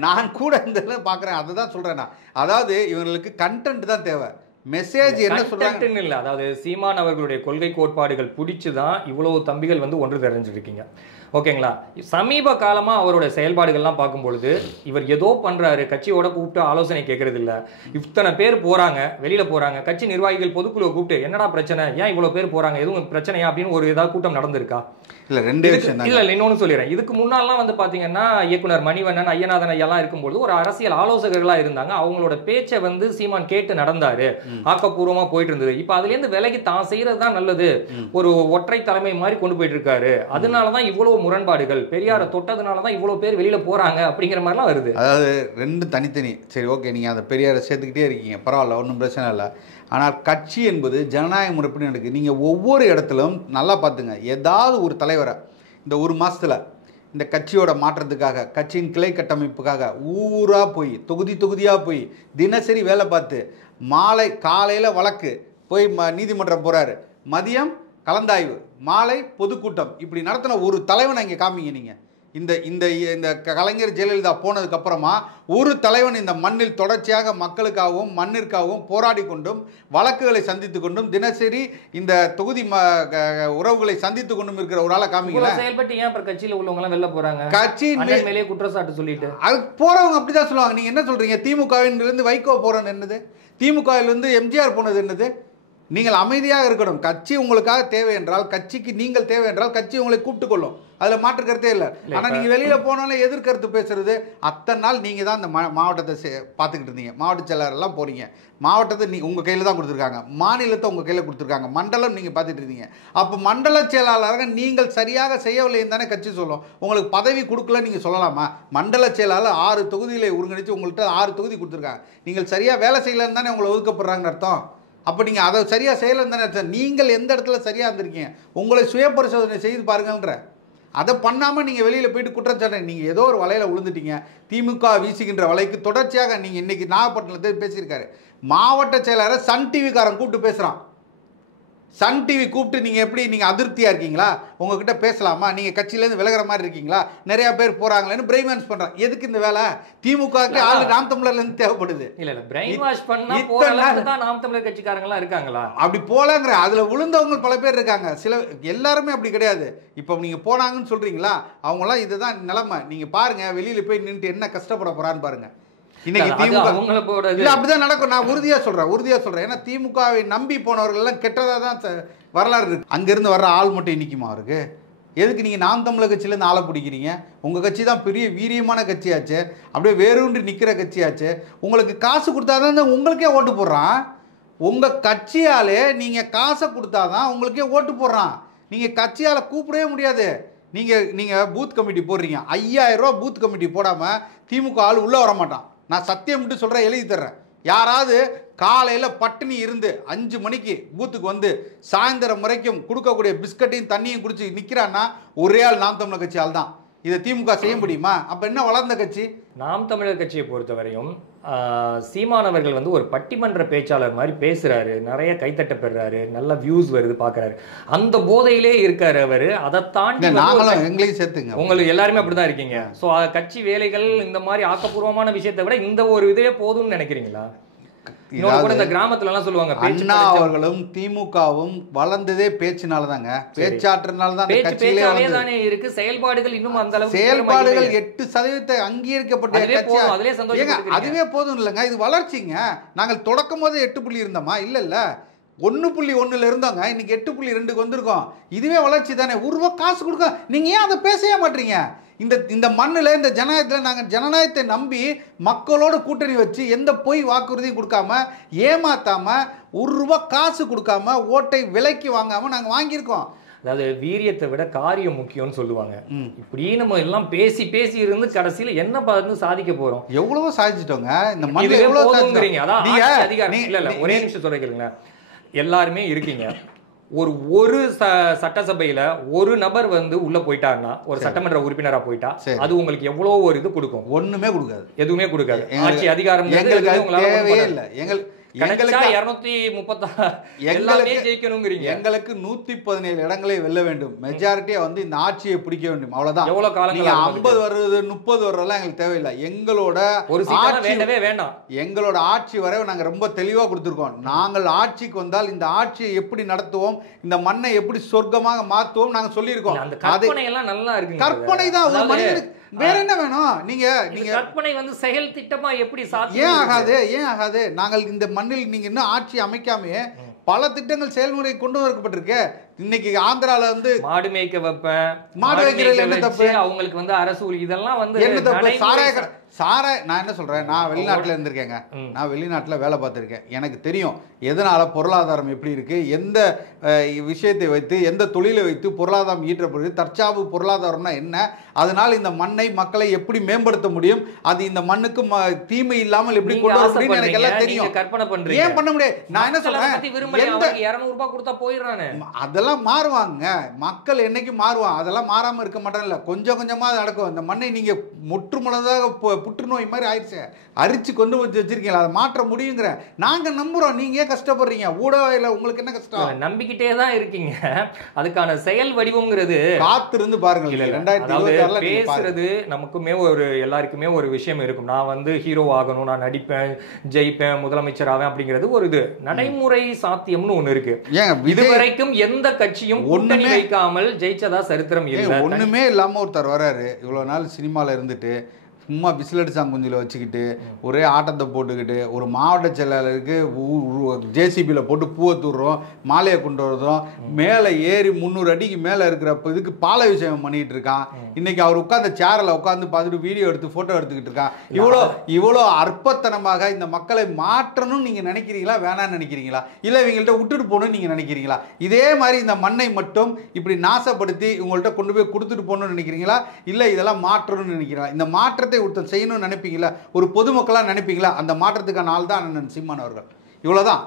நான் கூட இந்த இதில் பார்க்குறேன். அதுதான் சொல்கிறேன் நான். அதாவது இவங்களுக்கு கண்டென்ட் தான் தேவை, மெசேஜ் என்ன சொல்றாங்க இல்ல. அதாவது சீமான் அவர்களுடைய கொள்கை கோட்பாடுகள் பிடிச்சுதான் இவ்வளவு தம்பிகள் வந்து ஒன்று தெரிஞ்சிருக்கீங்க, ஓகேங்களா? சமீப காலமா அவரோட செயல்பாடுகள்லாம் பார்க்கும்பொழுது இவர் ஏதோ பண்றாரு, கட்சியோட கூப்பிட்டு ஆலோசனை கேட்கறது இல்ல, இத்தனை பேர் போறாங்க, வெளியில போறாங்க, கட்சி நிர்வாகிகள் பொதுக்குழுவை கூப்பிட்டு என்னடா பிரச்சனை, ஏன் இவ்வளவு பேர் போறாங்க, எதுவும் பிரச்சனையா அப்படின்னு ஒரு ஏதாவது கூட்டம் நடந்திருக்கா? இல்ல ரெண்டே விஷயம் தான். இல்ல இன்னொன்னு சொல்லிடுறேன். இதுக்கு முன்னாலாம் வந்து பாத்தீங்கன்னா இயக்குனர் மணிவண்ணன், ஐயநாதன் ஐயெல்லாம் இருக்கும்போது ஒரு அரசியல் ஆலோசகர்களா இருந்தாங்க. அவங்களோட பேச்சை வந்து சீமான் கேட்டு நடந்தாரு, ஆக்கப்பூர்வமா போயிட்டு இருந்தது. இப்ப அதுல இருந்து விலகி தான் செய்யறதுதான் நல்லது, ஒரு ஒற்றை தலைமை மாதிரி கொண்டு போயிட்டு இருக்காரு. அதனாலதான் இவ்வளவு முரண்பாடுகள், பெரியாரை தொட்டதுனாலதான் இவ்வளவு பேர் வெளியில போறாங்க அப்படிங்கிற மாதிரிலாம் வருது. அதாவது ரெண்டு தனித்தனி. சரி ஓகே, நீங்க அந்த பெரியாரை சேர்த்துக்கிட்டே இருக்கீங்க, பரவாயில்ல, ஒன்றும் பிரச்சனை இல்லை. ஆனால் கட்சி என்பது ஜனநாயக முறைப்படி நடக்குது. நீங்கள் ஒவ்வொரு இடத்துலும் நல்லா பார்த்துங்க, ஏதாவது ஒரு தலைவரை இந்த ஒரு மாதத்தில் இந்த கட்சியோட மாற்றத்துக்காக, கட்சியின் கிளை கட்டமைப்புக்காக ஊராக போய் தொகுதியாக போய் தினசரி வேலை பார்த்து, காலையில் வழக்கு, போய் நீதிமன்றம் போகிறாரு, மதியம் கலந்தாய்வு, மாலை பொதுக்கூட்டம், இப்படி நடத்தின ஒரு தலைவனை இங்கே காமிங்க நீங்கள். இந்த இந்த இந்த கலைஞர் ஜெயலலிதா போனதுக்கப்புறமா ஒரு தலைவன் இந்த மண்ணில் தொடர்ச்சியாக மக்களுக்காகவும் மண்ணிற்காகவும் போராடி கொண்டும் வழக்குகளை சந்தித்து கொண்டும் தினசரி இந்த தொகுதி உறவுகளை சந்தித்து கொண்டும் இருக்கிற ஒரு ஆளை காமிங்களா? செயல்பட்டு ஏன் அப்புறம் கட்சியில் உள்ளவங்க வெளில போறாங்க? கட்சியின் மேலே குற்றச்சாட்டு சொல்லிட்டு அது போறவங்க அப்படிதான் சொல்லுவாங்க. நீங்க என்ன சொல்றீங்க? திமுகவிலிருந்து வைகோ போறன்னு என்னது? திமுகவிலிருந்து எம்ஜிஆர் போனது என்னது? நீங்கள் அமைதியாக இருக்கணும். கட்சி உங்களுக்காக தேவை என்றால், கட்சிக்கு நீங்கள் தேவை என்றால் கட்சி உங்களை கூப்பிட்டு கொள்ளும், அதில் மாற்று கருத்தே இல்லை. ஆனால் நீங்கள் வெளியில் போனாலும் எதிர்கருத்து பேசுறது, அத்தனை நாள் நீங்கள் தான் இந்த மாவட்டத்தை பார்த்துக்கிட்டு இருந்தீங்க. மாவட்ட செயலாளர்லாம் போகிறீங்க, மாவட்டத்தை உங்கள் கையில் தான் கொடுத்துருக்காங்க, மாநிலத்தை உங்கள் கையில் கொடுத்துருக்காங்க, மண்டலம் நீங்கள் பார்த்துட்டு இருந்தீங்க. அப்போ மண்டல செயலாளராக நீங்கள் சரியாக செய்யவில்லைன்னு தானே கட்சி சொல்லும். உங்களுக்கு பதவி கொடுக்கல நீங்கள் சொல்லலாமா? மண்டல செயலாளர் 6 தொகுதிகளை ஒருங்கிணைச்சு உங்கள்கிட்ட 6 தொகுதி கொடுத்துருக்காங்க, நீங்கள் சரியாக வேலை செய்யலன்னு தானே உங்களை ஒதுக்கப்படுறாங்கன்னு அர்த்தம். அப்போ நீங்கள் அதை சரியாக செய்யலைன்னு தானே அர்த்தம். நீங்கள் எந்த இடத்துல சரியாக இருந்திருக்கீங்க, உங்களை சுய பரிசோதனை செய்து பாருங்கன்ற. அதை பண்ணாமல் நீங்கள் வெளியில் போயிட்டு குற்றச்சாட்டு, நீங்கள் ஏதோ ஒரு வலையில் விழுந்துட்டீங்க. திமுக வீசுகின்ற வலைக்கு தொடர்ச்சியாக நீங்கள் இன்றைக்கி நாகப்பட்டினத்தில் பேசியிருக்காரு. மாவட்ட செயலாளர் சன் டிவிக்காரன் கூப்பிட்டு பேசுகிறான். சன் டிவி கூப்பிட்டு நீங்கள் எப்படி, நீங்கள் அதிருப்தியாக இருக்கீங்களா, உங்ககிட்ட பேசலாமா, நீங்கள் கட்சியிலேருந்து விலகிற மாதிரி இருக்கீங்களா, நிறையா பேர் போகிறாங்களேன்னு பிரெயின் வாஷ் பண்ணுறான். எதுக்கு இந்த வேலை? திமுகவுக்கு ஆள் நாம் தமிழர்லேருந்து தேவைப்படுது. இல்லை பிரெயின் வாஷ் பண்ணால் போகலாம். நாம் தமிழர் கட்சிக்காரங்களாம் இருக்காங்களா? அப்படி போகலாங்கிற அதில் விழுந்தவங்க பல பேர் இருக்காங்க. சில எல்லாருமே அப்படி கிடையாது. இப்போ நீங்கள் போனாங்கன்னு சொல்கிறீங்களா, அவங்களாம் இதுதான் நிலைமை. நீங்கள் பாருங்கள், வெளியில் போய் நின்றுட்டு என்ன கஷ்டப்பட போகிறான்னு பாருங்கள். இன்னைக்கு திமுக இல்லை அப்படிதான் நடக்கும். நான் உறுதியாக சொல்கிறேன். ஏன்னா திமுகவை நம்பி போனவர்கள் எல்லாம் கெட்டதாக தான் வரலாறு இருக்கு. அங்கேருந்து வர்ற ஆள் மட்டும் இன்னைக்குமா இருக்கு? எதுக்கு நீங்கள் நாம் தமிழர் கட்சியிலேருந்து ஆளை பிடிக்கிறீங்க? உங்கள் கட்சி தான் பெரிய வீரியமான கட்சியாச்சு, அப்படியே வேரூன்றி நிற்கிற கட்சியாச்சு. உங்களுக்கு காசு கொடுத்தாதான் உங்களுக்கே ஓட்டு போடுறான். உங்கள் கட்சியாலே நீங்கள் காசை கொடுத்தாதான் உங்களுக்கே ஓட்டு போடுறான். நீங்கள் கட்சியால் கூப்பிடவே முடியாது. நீங்கள் பூத் கமிட்டி போடுறீங்க, 5000 ரூபா பூத் கமிட்டி போடாமல் திமுக ஆள் உள்ளே வர மாட்டான். நான் சத்தியம் மட்டும் சொல்கிறேன், எழுதி தர்றேன். யாராவது காலையில் பட்டினி இருந்து 5 மணிக்கு பூத்துக்கு வந்து சாயந்தரம் வரைக்கும் கொடுக்கக்கூடிய பிஸ்கட்டையும் தண்ணியும் குடிச்சு நிற்கிறான்னா ஒரே ஆள் நாம் தமிழர் கட்சி ஆள் தான். இதை திமுக செய்ய முடியுமா? அப்போ என்ன வளர்ந்த கட்சி? நாம் தமிழர் கட்சியை பொறுத்தவரையும் சீமானவர்கள் வந்து ஒரு பட்டிமன்ற பேச்சாளர் மாதிரி பேசுறாரு, நிறைய கைத்தட்ட பெறாரு, நல்ல வியூஸ் வருது பாக்குறாரு, அந்த போதையிலே இருக்காரு அவரு. அதை தாண்டி எங்களையும் சேர்த்துங்க, உங்களுக்கு எல்லாருமே அப்படிதான் இருக்கீங்க. ஸோ கட்சி வேலைகள் இந்த மாதிரி ஆக்கப்பூர்வமான விஷயத்தை விட இந்த ஒரு இதே போதும்னு நினைக்கிறீங்களா? இந்த கிராமத்துல எல்லாம் சொல்லுவாங்க, அண்ணா அவர்களும் திமுகவும் வளர்ந்ததே பேச்சினால தாங்க, பேச்சாற்றனால தான் தானே இருக்கு. செயல்பாடுகள் இன்னும் அந்த அளவுக்கு, செயல்பாடுகள் 8% அங்கீகரிக்கப்பட்ட கட்சி, அதுவே போதும் இல்லைங்க. இது வளர்ச்சிங்க. நாங்கள் தொடக்கும் போது 8 இருந்தோமா? இல்ல 1.1 இருந்தோங்க, இன்னைக்கு 8.2 வந்திருக்கோம். இதுவே வளர்ச்சி தானே. ஒரு ரூபா காசு கொடுக்க நீங்க ஏன் அதை பேசவே மாட்டீங்க? இந்த மண்ணில், இந்த ஜனநாயகத்தில் நாங்கள் ஜனநாயகத்தை நம்பி மக்களோட கூட்டணி வச்சு எந்த பொய் வாக்குறுதியும் கொடுக்காம, ஏமாத்தாம, ஒரு ரூபா காசு கொடுக்காம, ஓட்டை விலைக்கு வாங்காம நாங்கள் வாங்கியிருக்கோம். அதாவது வீரியத்தை விட காரியம் முக்கியம்னு சொல்லுவாங்க. இப்படி நம்ம எல்லாம் பேசி பேசி இருந்து கடைசியில் என்ன பார்த்து சாதிக்க போறோம்? எவ்வளவோ சாதிச்சிட்டோங்க இந்த மண்ணில். அதான் அதிகாரம் இல்ல. ஒரே நிமிஷம் சொல்றீங்க, எல்லாருமே இருக்கீங்க. ஒரு சட்டசபையில ஒரு நபர் வந்து உள்ள போயிட்டாருன்னா, ஒரு சட்டமன்ற உறுப்பினரா போயிட்டா, அது உங்களுக்கு எவ்வளவு ஒரு இது கொடுக்கும்? ஒண்ணுமே கொடுக்காது, எதுவுமே கொடுக்காது. ஆட்சி அதிகாரம் எங்களுக்கு 117 இடங்களை வெல்ல வேண்டும், மெஜாரிட்டியா வந்து இந்த ஆட்சியை பிடிக்க வேண்டும், அவ்வளவுதான். எவ்வளவு காலம்? 50 வருது 30 வருடம்லாம் எங்களுக்கு தேவையில்லை. எங்களோட ஒரு வேண்டவே வேண்டாம். எங்களோட ஆட்சி வரைவை நாங்க ரொம்ப தெளிவா கொடுத்துருக்கோம். நாங்கள் ஆட்சிக்கு வந்தால் இந்த ஆட்சியை எப்படி நடத்துவோம், இந்த மண்ணை எப்படி சொர்க்கமாக மாற்றுவோம் நாங்க சொல்லியிருக்கோம். நல்லா இருக்கு. கற்பனை தான் ஒரு மனிதனுக்கு. வேற என்ன வேணும்? நீங்க கற்பனை வந்து செயல் திட்டமா எப்படி சாத்தியம்? ஏன் ஆகாது? நாங்கள் இந்த மண்ணில் நீங்க இன்னும் ஆட்சி அமைக்காமே பல திட்டங்கள் செயல்முறை கொண்டு வரப்பட்டிருக்கு. இன்னைக்கு ஆந்திரால வந்து மாடு மேய்க்க வைப்பேன், மாடு வைக்கிறதுல என்ன தப்பு? அவங்களுக்கு வந்து அரசு இதெல்லாம் வந்து என்ன தப்பு? நான் என்ன சொல்றேன், நான் வெளிநாட்டுல இருந்திருக்கேங்க, நான் வெளிநாட்டுல வேலை பார்த்திருக்கேன். எனக்கு தெரியும் எதனால பொருளாதாரம் எப்படி இருக்கு, எந்த விஷயத்தை வைத்து, எந்த தொழிலை வைத்து பொருளாதாரம் ஈற்றப்படுது, தற்சார்பு பொருளாதாரம்னா என்ன, அதனால் இந்த மண்ணை மக்களை எப்படி மேம்படுத்த முடியும், அது இந்த மண்ணுக்கு தீமை இல்லாமல் எப்படி கொண்டு வர முடியும் எனக்கு எல்லாம் தெரியும். கற்பனை பண்றீங்க. ஏன் பண்ண முடியாது? நான் என்ன சொல்றேன், 200 ரூபாய் கொடுத்தா போயிடுறானே, அதெல்லாம் இதெல்லாம் மாறுவாங்க, மக்கள் என்னைக்கு மாறுவாங்க, அதெல்லாம் மாறாமல் இருக்க மாட்டாங்கல்ல, கொஞ்சம் கொஞ்சமாக அது நடக்கும். இந்த மண்ணை நீங்கள் முற்றுமுழுதாக புற்றுநோய் மாதிரி ஆயிடுச்சு, அரிச்சு கொண்டு வந்து வச்சிருக்கீங்களா, அதை மாற்ற முடியுங்கிற நாங்கள் நம்புகிறோம். நீங்கள் ஏன் கஷ்டப்படுறீங்க? ஊடகம் உங்களுக்கு என்ன கஷ்டம்? நம்பிக்கிட்டே தான் இருக்கீங்க. அதுக்கான செயல் வடிவங்கிறது காத்திருந்து பாருங்கள். 2026 பேசுறது நமக்குமே எல்லாருக்குமே ஒரு விஷயம் இருக்கும். நான் வந்து ஹீரோ ஆகணும், நான் நடிப்பேன், ஜெயிப்பேன், முதலமைச்சர் ஆவேன் அப்படிங்கிறது ஒரு இது நடைமுறை சாத்தியம்னு ஒண்ணு இருக்கு. இதுவரைக்கும் எந்த கட்சியும் கூட்டணி வைக்காமல் ஜெயிச்சதா சரித்திரம் இல்லை. ஒண்ணுமே இல்லாம ஒருத்தர் வராரு, இவ்வளவு நாள் சினிமால இருந்துட்டு சும்மா விசிலடி சாங்குஞ்சில வச்சுக்கிட்டு ஒரே ஆட்டத்தை போட்டுக்கிட்டு ஒரு மாவட்ட செயலாளருக்கு ஜேசிபியில் போட்டு பூவை தூடுறோம், மாலையை கொண்டு வரதும், மேலே ஏறி 300 அடிக்கு மேலே இருக்கிற இதுக்கு பால விஷயம் பண்ணிட்டு இருக்கான். இன்னைக்கு அவர் உட்காந்து சேரில் உட்காந்து பார்த்துட்டு வீடியோ எடுத்து ஃபோட்டோ எடுத்துக்கிட்டு இருக்கான். இவ்வளோ அற்பத்தனமாக இந்த மக்களை மாற்றணும்னு நீங்கள் நினைக்கிறீங்களா, வேணான்னு நினைக்கிறீங்களா, இல்லை இவங்கள்ட்ட விட்டுட்டு போகணும்னு நீங்கள் நினைக்கிறீங்களா? இதே மாதிரி இந்த மண்ணை மட்டும் இப்படி நாசப்படுத்தி இவங்கள்ட்ட கொண்டு போய் கொடுத்துட்டு போகணும்னு நினைக்கிறீங்களா, இல்லை இதெல்லாம் மாற்றணும்னு நினைக்கிறீங்களா? இந்த மாற்றத்தை ஒருத்தர் செய்யணும்னு நினைப்பீங்களா, ஒரு பொதுமக்களாக நினைப்பீங்களா? அந்த மாற்றத்துக்கான ஆள் தான் அண்ணன் சீமான் அவர்கள். இவ்வளோதான்,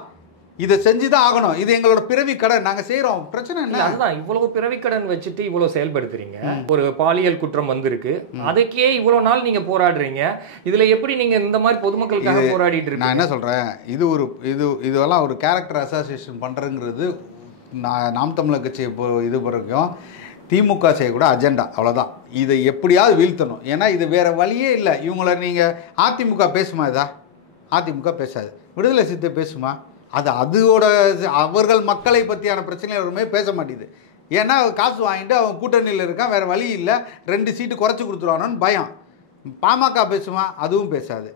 இதை செஞ்சுதான் ஆகணும், இது எங்களோட பிறவி கடன், நாங்கள் செய்கிறோம். பிரச்சனை இல்லை, அதுதான். இவ்வளவு பிறவி கடன் வச்சுட்டு இவ்வளவு செயல்படுத்துறீங்க. ஒரு பாலியல் குற்றம் வந்திருக்கு, அதுக்கே இவ்வளவு நாள் நீங்க போராடுறீங்க. இதுல எப்படி நீங்க இந்த மாதிரி பொதுமக்களுக்காக போராடிட்டு இருக்கீங்க? நான் என்ன சொல்றேன், இதெல்லாம் ஒரு கேரக்டர் அசோசியேஷன் பண்றதுங்கிறது நாம் தமிழர் கட்சி இது வரைக்கும் திமுக செய்யக்கூட அஜெண்டா, அவ்வளோதான். இதை எப்படியாவது வீழ்த்தணும். ஏன்னா இது வேற வழியே இல்லை. இவங்கள நீங்கள் அதிமுக பேசுமா? இதா அதிமுக பேசாது. விடுதலை சிறுத்தை பேசுமா? அதோட அவர்கள் மக்களை பற்றியான பிரச்சனை எதுவுமே பேச மாட்டேங்குது. ஏன்னா காசு வாங்கிட்டு அவன் கூட்டணியில் இருக்கான், வேறு வழி இல்லை, 2 சீட்டு குறைச்சி கொடுத்துருவானோன்னு பயம். பாமக பேசுமா? அதுவும் பேசாது.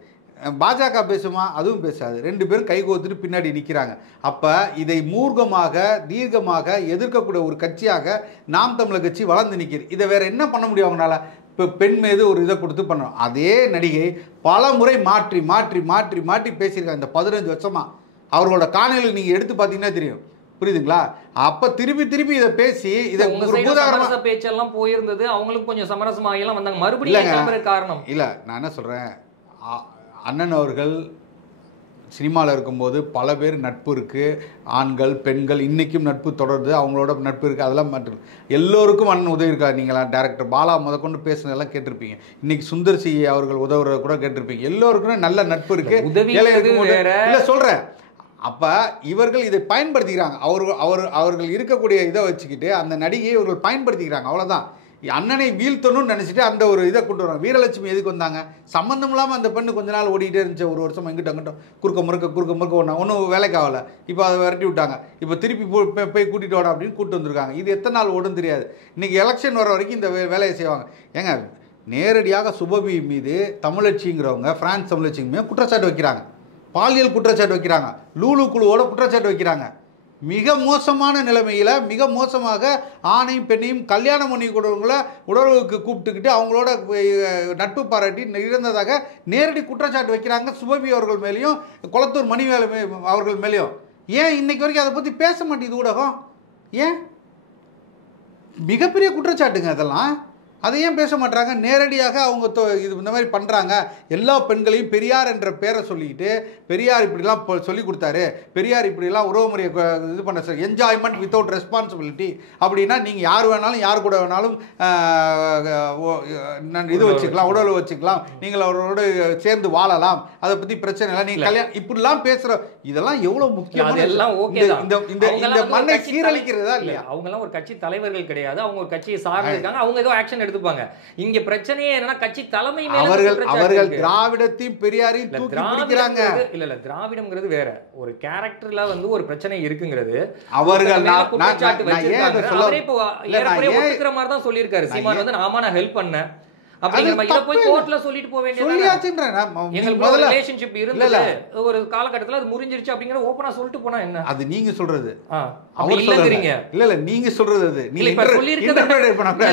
பாஜக பேசுமா? அதுவும் பேசாது. 2 பேரும் கைகோத்துட்டு பின்னாடி நிற்கிறாங்க. அப்போ இதை மூர்க்கமாக தீர்க்கமாக எதிர்க்கக்கூடிய ஒரு கட்சியாக நாம் தமிழர் கட்சி வளர்ந்து நிற்கிது. இதை வேற என்ன பண்ண முடியும் அவங்களால? இப்போ பெண் மீது ஒரு இதை கொடுத்து பண்ணணும். அதே நடிகை பல முறை மாற்றி மாற்றி மாற்றி மாற்றி பேசியிருக்காங்க இந்த 15 வருஷமா. அவர்களோட காணொலிகள் நீங்கள் எடுத்து பார்த்தீங்கன்னா தெரியும். புரியுதுங்களா? அப்ப திருப்பி இதை பேசி இதை பேச்செல்லாம் போயிருந்தது, அவங்களுக்கு கொஞ்சம் சமரசமாகலாம் வந்தாங்க. மறுபடியும் காரணம் இல்லை, நான் என்ன சொல்றேன், அண்ணன் அவர்கள் சினிமாவில் இருக்கும்போது பல பேர் நட்பு இருக்குது, ஆண்கள் பெண்கள் இன்றைக்கும் நட்பு தொடருது, அவங்களோட நட்பு இருக்குது, அதெல்லாம் மற்றும் எல்லோருக்கும் அண்ணன் உதவி இருக்கா. நீங்களாம் டேரக்டர் பாலா முதற்கொண்டு பேசுனதெல்லாம் கேட்டிருப்பீங்க, இன்னைக்கு சுந்தர் சி அவர்கள் உதவுறத கூட கேட்டிருப்பீங்க. எல்லோருக்குமே நல்ல நட்பு இருக்குது. இல்லை சொல்கிறேன், அப்போ இவர்கள் இதை பயன்படுத்திக்கிறாங்க. அவர்கள் இருக்கக்கூடிய இதை வச்சுக்கிட்டு அந்த நடிகையை இவர்கள் பயன்படுத்திக்கிறாங்க, அவ்வளோதான். அண்ணனை வீழ்த்தணும்னு நினச்சிட்டு அந்த ஒரு இதை கொண்டு வராங்க. வீரலட்சுமி எதுக்கு வந்தாங்க? சம்மந்தம் இல்லாமல் அந்த பெண்ணு கொஞ்ச நாள் ஓடிக்கிட்டே இருந்துச்சு, ஒரு வருஷம் எங்கிட்ட அங்கிட்ட குறுக்க முறுக்க ஒன்றும் வேலைக்கு ஆகலை. இப்போ அதை விரட்டி விட்டாங்க. இப்போ திருப்பி போய் கூட்டிகிட்டு வாடா அப்படின்னு கூப்பிட்டு வந்திருக்காங்க. இது எத்தனை நாள் ஓடும் தெரியாது. இன்றைக்கி எலெக்ஷன் வர வரைக்கும் இந்த வேலையை செய்வாங்க. ஏங்க, நேரடியாக சுபவி மீது தமிழச்சிங்கிறவங்க பிரான்ஸ் தமிழச்சி மீது குற்றச்சாட்டு வைக்கிறாங்க, பாலியல் குற்றச்சாட்டு வைக்கிறாங்க, லூலு குழுவோட குற்றச்சாட்டு வைக்கிறாங்க. மிக மோசமான நிலைமையில் மிக மோசமாக ஆணையும் பெண்ணையும் கல்யாணம் பண்ணி கொடுவங்கள உடலுக்கு கூப்பிட்டுக்கிட்டு அவங்களோட நட்பு பாராட்டி இருந்ததாக நேரடி குற்றச்சாட்டு வைக்கிறாங்க சுபவி அவர்கள் மேலேயும் குளத்தூர் மணிவேலை அவர்கள் மேலேயும். ஏன் இன்னைக்கு வரைக்கும் அதை பற்றி பேச மாட்டேங்குது ஊடகம்? ஏன்? மிகப்பெரிய குற்றச்சாட்டுங்க அதெல்லாம். அதை ஏன் பேச மாட்டாங்க? நேரடியாக அவங்க இது இந்த மாதிரி பண்ணுறாங்க. எல்லா பெண்களையும் பெரியார் என்ற பேரை சொல்லிக்கிட்டு பெரியார் இப்படிலாம் சொல்லி கொடுத்தாரு, பெரியார் இப்படிலாம் உறவுமுறையை இது பண்ண சார், என்ஜாய்மெண்ட் வித்தவுட் ரெஸ்பான்சிபிலிட்டி அப்படின்னா நீங்கள் யார் வேணாலும் யார் கூட வேணாலும் இது வச்சுக்கலாம், உடல் வச்சுக்கலாம், நீங்கள் அவரோடு சேர்ந்து வாழலாம், அதை பற்றி பிரச்சனை இல்லை, நீங்கள் கல்யாணம் இப்படிலாம் பேசுகிற இதெல்லாம் எவ்வளோ முக்கியமான இந்த மண்ணை சீரழிக்கிறதா இல்லையா? அவங்கெல்லாம் ஒரு கட்சி தலைவர்கள் கிடையாது, அவங்க ஒரு கட்சியை சார்ந்து இருக்காங்க, அவங்க ஏதோ ஆக்ஷன் எடுத்துப்பாங்க. இங்க பிரச்சனையே என்னன்னா கட்சி தலைமை மேல அவர்கள் திராவிடத்தையும் பெரியாரையும் தூக்கி பிடிக்கிறாங்க. இல்ல திராவிடம்ங்கிறது வேற, ஒரு கேரக்டர்ல வந்து ஒரு பிரச்சனை இருக்குங்கிறது அவர்கள் குற்றச்சாட்டு வச்சிருக்காங்க. அவரே இப்போ ஏறக்குறைய ஒத்துக்கிற மாதிரி தான் சொல்லியிருக்காரு. சீமான் வந்து நான் ஹெல்ப் பண்ணேன் அப்படிங்கிற இத போய் கோர்ட்ல சொல்லிட்டு போக வேண்டியது. ரிலேஷன்ஷிப் இருந்தது ஒரு காலகட்டத்துல அது முறிஞ்சிருச்சு அப்படிங்கற ஓபனா சொல்லிட்டு போனா என்ன? அது நீங்க சொல்றது. அப்படி இல்லங்கறீங்க. இல்ல நீங்க சொல்றது அது. நீங்க இன்டர்பிரேட் பண்ண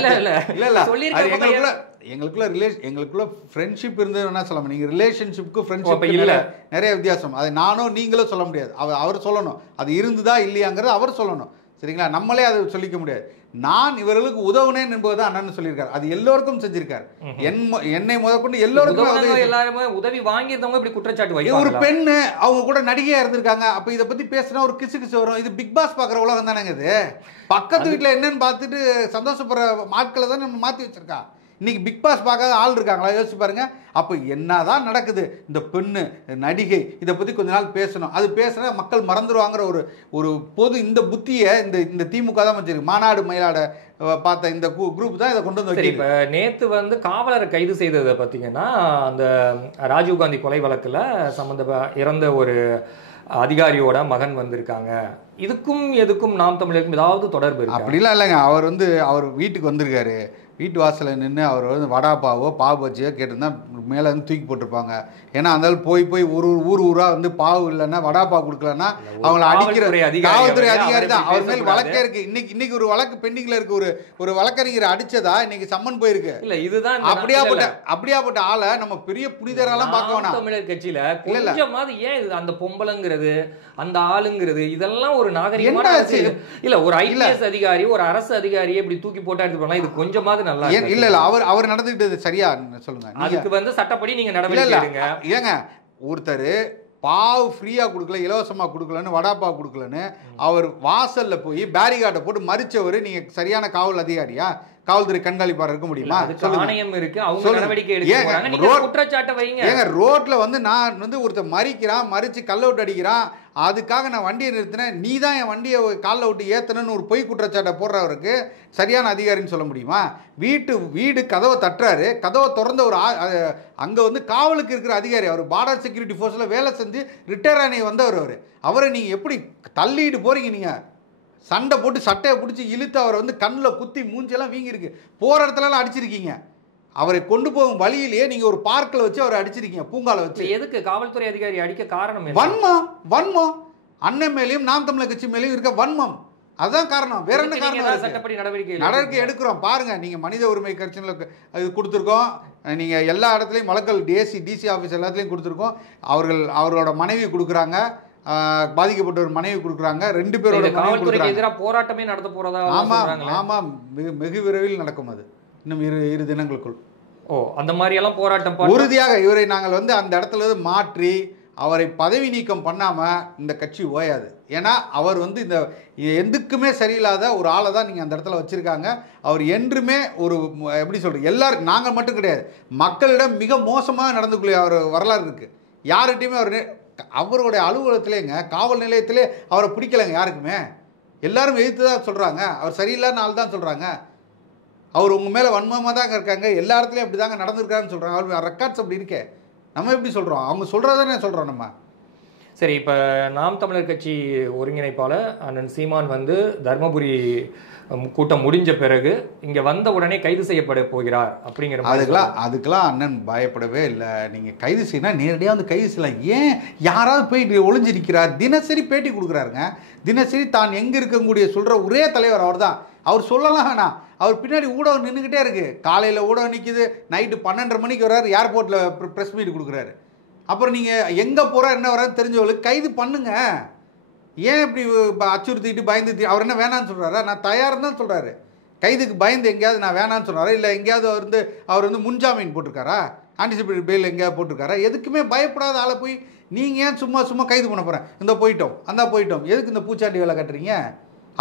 இல்ல சொல்லிருக்கீங்க. எங்களுக்குள்ள ஃப்ரெண்ட்ஷிப் இருந்ததுன்னா சொல்லலாம். நீங்க ரிலேஷன்ஷிப்க்கு ஃப்ரெண்ட்ஷிப் இல்ல, நிறைய வித்தியாசம். அது நானும் நீங்களும் சொல்ல முடியாது. அவர் சொல்லணும் அது இருந்ததா இல்லையாங்கிறது அவர் சொல்லணும். சரிங்களா? நம்மளே அதை சொல்லிக்க முடியாது. நான் இவர்களுக்கு உதவுனேன் என்பதுதான் அண்ணன் சொல்லியிருக்காரு. அது எல்லோருக்கும் செஞ்சிருக்காரு. என்னை முதற்கொண்டு எல்லோருக்கும் எல்லாருமே உதவி வாங்கியிருந்தவங்க இப்படி குற்றச்சாட்டு ஒரு வைப்பாங்களா? பெண்ணு அவங்க கூட நடிகையா இருந்திருக்காங்க. அப்ப இதை பத்தி பேசினா ஒரு கிசு கிசு வரும். இது பிக் பாஸ் பாக்குற உலகம் தானேங்க இது. பக்கத்து வீட்டுல என்னன்னு பார்த்துட்டு சந்தோஷப்படுற ஆட்களை தான் நம்ம மாத்தி வச்சிருக்கா. இன்னைக்கு பிக் பாஸ் பார்க்காத ஆள் இருக்காங்களா? யோசிச்சு பாருங்க. அப்போ என்னதான் நடக்குது? இந்த பெண்ணு நடிகை இதை பற்றி கொஞ்ச நாள் பேசணும். அது பேசுனா மக்கள் மறந்துடுவாங்கிற ஒரு பொது இந்த புத்தியை இந்த திமுக தான் வச்சிருக்கு. மாநாடு மயிலாட பார்த்த இந்த குரூப் தான் இதை கொண்டு வந்து வைக்க. இப்போ நேற்று வந்து காவலரை கைது செய்ததை பார்த்தீங்கன்னா, அந்த ராஜீவ்காந்தி கொலை வழக்கில் இறந்த ஒரு அதிகாரியோட மகன் வந்திருக்காங்க. இதுக்கும் எதுக்கும் நாம் தமிழருக்கும் ஏதாவது தொடர்பு இருக்கு? அப்படிலாம் இல்லைங்க. அவர் வீட்டுக்கு வந்திருக்காரு. வீட்டு வாசலில் நின்று அவர் வந்து வடா பாவோ பாவு பஜ்ஜியோ கேட்டிருந்தா மேலே வந்து தூக்கி போட்டிருப்பாங்க. ஏன்னா அந்த போய் ஊர் ஊராக வந்து பாவு இல்லைன்னா வடா பாவு கொடுக்கலன்னா அவங்கள அடிக்கிற காவல்துறை அதிகாரி தான். அவர் மேல் வழக்கே இருக்கு. இன்னைக்கு ஒரு வழக்கு பெண்டிங்ல இருக்கு. ஒரு வழக்கறிஞர் அடிச்சதா இன்னைக்கு சம்மன் போயிருக்கு. இல்ல இதுதான் அப்படியாப்பட்ட ஆளை நம்ம பெரிய புனிதரெல்லாம் பார்க்க வேணாம். தமிழர் கட்சியில கொஞ்சமாவது ஏன் அந்த பொம்பளைங்கிறது அந்த ஆளுங்கிறது இதெல்லாம் ஒரு நாகரிகமான இல்ல. ஒரு ஐஏஎஸ் அதிகாரி ஒரு அரசு அதிகாரி இப்படி தூக்கி போட்டா எடுத்து போனா இது கொஞ்சமாவது நல்லா இல்ல. அவர் நடந்துக்கிட்டது சரியா சொல்லுங்க. அதுக்கு வந்து சட்டப்படி நீங்க நடவடிக்கை எடுங்க. ஏங்க ஒருத்தர் பாவு ஃப்ரீயா கொடுக்கல, இலவசமா கொடுக்கலன்னு வடாப்பாவு கொடுக்கலன்னு அவர் வாசல்ல போய் பேரிகார்டை போட்டு மறிச்சவர் நீங்க சரியான காவல் அதிகாரியா? காவல்துறை கண்காணிப்பாளர் இருக்க முடியுமா? ஆணையம் இருக்கு, அவங்க நடவடிக்கை எடுக்கறாங்க. நீங்க குற்றச்சாட்டை வைங்க. ஏங்க ரோட்ல வந்து நான் வந்து ஒருத்தர் மறிச்சு கல்ல விட்டு அடிக்கிறான், அதுக்காக நான் வண்டியை நிறுத்தினேன், நீ தான் என் வண்டியை காலில் விட்டு ஏத்தனன்னு ஒரு பொய் குற்றச்சாட்டை போடுறவருக்கு சரியான அதிகாரின்னு சொல்ல முடியுமா? வீடு கதவை தட்டுறாரு, கதவை திறந்த ஒரு அங்கே வந்து காவலுக்கு இருக்கிற அதிகாரி, அவர் பார்டர் செக்யூரிட்டி ஃபோர்ஸில் வேலை செஞ்சு ரிட்டையர் ஆகி வந்தவர். அவரை நீங்கள் எப்படி தள்ளிட்டு போகிறீங்க? நீங்கள் சண்டை போட்டு சட்டையை பிடிச்சி இழுத்து அவரை வந்து கண்ணில் குத்தி மூஞ்செல்லாம் வீங்கிருக்கு. போகிற இடத்துலலாம் அடிச்சிருக்கீங்க. அவரை கொண்டு போகும் வழியிலேயே நீங்க ஒரு பார்க்கில் வச்சு அவரை அடிச்சிருக்கீங்க, பூங்கால வச்சு. எதுக்கு காவல்துறை அதிகாரி அடிக்க காரணம்? வன்மம் அண்ணன் மேலேயும் நாம் தமிழர் கட்சி மேலேயும் இருக்க வன்மம், அதுதான் காரணம். வேற என்ன காரணம்? சட்டப்படி நடவடிக்கை எடுக்கிறோம். பாருங்க, நீங்க மனித உரிமை கட்சியில் அது கொடுத்துருக்கோம். நீங்க எல்லா இடத்துலையும் வழக்கல் டிசி ஆஃபீஸ் எல்லாத்துலையும் கொடுத்துருக்கோம். அவர்களோட மனைவி கொடுக்குறாங்க, பாதிக்கப்பட்ட ஒரு மனைவி கொடுக்குறாங்க, 2 பேரோட காவல்துறைக்கு எதிராக போராட்டமே நடத்த போறதா? ஆமா, வெகு விரைவில் நடக்கும். அது இன்னும் இரு தினங்களுக்குள். அந்த மாதிரி எல்லாம் போராட்டம் உறுதியாக இவரை நாங்கள் வந்து அந்த இடத்துல மாற்றி அவரை பதவி நீக்கம் பண்ணாம இந்த கட்சி ஓயாது. ஏன்னா அவர் வந்து இந்த எதுக்குமே சரியில்லாத ஒரு ஆளை தான் நீங்கள் அந்த இடத்துல வச்சுருக்காங்க. அவர் என்றுமே ஒரு எப்படி சொல்கிறது, எல்லாரும் நாங்கள் மட்டும் கிடையாது, மக்களிடம் மிக மோசமாக நடந்துக்கூடிய அவர் வரலாறு இருக்குது. யார்கிட்டையுமே அவருடைய அலுவலகத்திலேங்க, காவல் நிலையத்திலே அவரை பிடிக்கலைங்க யாருக்குமே. எல்லாரும் எதிர்த்து தான் சொல்கிறாங்க, அவர் சரியில்லாத ஆள் தான் சொல்கிறாங்க. அவர் உங்கள் மேலே வன்மமாக தாங்க இருக்காங்க, எல்லா இடத்துலையும் அப்படி தாங்க நடந்திருக்காருன்னு சொல்கிறாங்க. அவர் ரெக்கார்ட்ஸ் அப்படி இருக்கே, நம்ம எப்படி சொல்கிறோம்? அவங்க சொல்கிறதானே சொல்கிறோம் நம்ம. சரி, இப்போ நாம் தமிழர் கட்சி ஒருங்கிணைப்பாளர் அண்ணன் சீமான் வந்து தர்மபுரி கூட்டம் முடிஞ்ச பிறகு இங்கே வந்த உடனே கைது செய்யப்பட போகிறார் அப்படிங்கிற அதுக்கெல்லாம் அண்ணன் பயப்படவே இல்லை. நீங்கள் கைது செய்யணும், நேரடியாக வந்து கைது செய்யலாம். ஏன் யாராவது போய் ஒளிஞ்சிருக்கிறார்? தினசரி பேட்டி கொடுக்குறாருங்க. தினசரி தான் எங்கே இருக்கக்கூடிய சொல்கிற ஒரே தலைவர் அவர் தான். அவர் சொல்லலாம் வேணாம், அவர் பின்னாடி ஊடகம் நின்றுக்கிட்டே இருக்குது. காலையில் ஊடகம் நிற்கிது, நைட்டு 12:30 மணிக்கு வர்றாரு, ஏர்போர்ட்டில் ப்ரெஸ் மீட் கொடுக்குறாரு. அப்புறம் நீங்கள் எங்கே போகிறா என்ன வரான்னு தெரிஞ்சவங்களுக்கு கைது பண்ணுங்க. ஏன் இப்படி அச்சுறுத்திட்டு பயந்து அவர் என்ன வேணான்னு சொல்கிறாரா? நான் தயார்னு தான் சொல்கிறாரு. கைதுக்கு பயந்து எங்கேயாவது நான் வேணான்னு சொல்கிறாரா? இல்லை எங்கேயாவது அவர் வந்து முன்ஜாமீன் போட்டிருக்காரா? ஆன்டிசிபேட்டட் பெயில் எங்கேயாவது போட்டிருக்காரா? எதுக்குமே பயப்படாத ஆளை போய் நீங்கள் ஏன் சும்மா கைது பண்ண போகிறேன்? இந்த போயிட்டோம் எதுக்கு இந்த பூச்சாண்டி வேலை கட்டுறீங்க?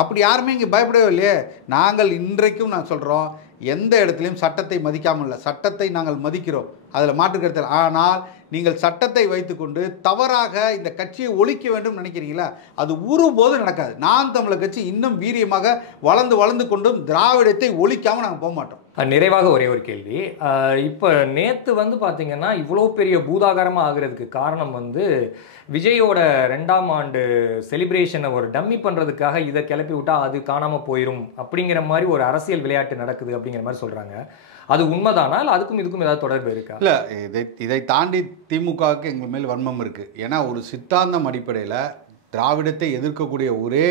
அப்படி யாருமே இங்கே பயப்படவே இல்லையே. நாங்கள் இன்றைக்கும் நான் சொல்கிறோம், எந்த இடத்துலையும் சட்டத்தை மதிக்காமல் இல்லை, சட்டத்தை நாங்கள் மதிக்கிறோம், அதில் மாற்றுக்கருத்தில். ஆனால் நீங்கள் சட்டத்தை வைத்துக்கொண்டு தவறாக இந்த கட்சியை ஒழிக்க வேண்டும் நினைக்கிறீங்களா? அது ஒருபோது நடக்காது. நாம் தமிழர் கட்சி இன்னும் வீரியமாக வளர்ந்து கொண்டும் திராவிடத்தை ஒழிக்காமல் நாங்கள் போக மாட்டோம். நிறைவாக ஒரே ஒரு கேள்வி. இப்போ நேற்று வந்து பார்த்தீங்கன்னா இவ்வளோ பெரிய பூதாகரமாக ஆகிறதுக்கு காரணம் வந்து விஜயோட 2ஆம் ஆண்டு செலிப்ரேஷனை ஒரு டம்மி பண்ணுறதுக்காக இதை கிளப்பி விட்டால் அது காணாமல் போயிடும் அப்படிங்கிற மாதிரி ஒரு அரசியல் விளையாட்டு நடக்குது அப்படிங்கிற மாதிரி சொல்கிறாங்க. அது உண்மைதானால் அதுக்கும் இதுக்கும் ஏதாவது தொடர்பு இருக்கா? இல்லை, இதை தாண்டி திமுகவுக்கு எங்கள் மேல் வன்மம் இருக்குது. ஏன்னா ஒரு சித்தாந்தம் அடிப்படையில் திராவிடத்தை எதிர்க்கக்கூடிய ஒரே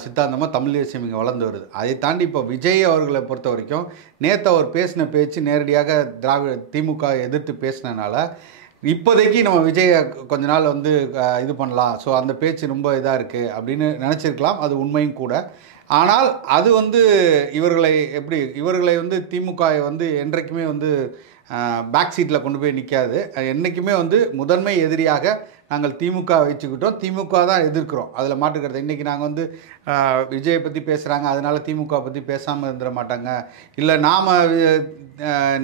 சித்தாந்தமாக தமிழ் தேசியம் இங்கே வளர்ந்து வருது. அதை தாண்டி இப்போ விஜய் அவர்களை பொறுத்த வரைக்கும் நேற்று அவர் பேசின பேச்சு நேரடியாக திமுக எதிர்த்து பேசினனால இப்போதைக்கு நம்ம விஜயை கொஞ்ச நாள் வந்து இது பண்ணலாம், ஸோ அந்த பேச்சு ரொம்ப இதாக இருக்குது அப்படின்னு நினச்சிருக்கலாம். அது உண்மையும் கூட. ஆனால் அது வந்து இவர்களை வந்து திமுக வந்து என்றைக்குமே வந்து பேக் சீட்டில் கொண்டு போய் நிற்காது. என்றைக்குமே வந்து முதன்மை எதிரியாக நாங்கள் திமுக வச்சுக்கிட்டோம், திமுக தான் எதிர்க்கிறோம், அதில் மாற்றுக்கிறது. இன்றைக்கி நாங்கள் வந்து விஜயை பற்றி பேசுகிறாங்க, அதனால் திமுக பற்றி பேசாமல் இருந்துட மாட்டாங்க, இல்லை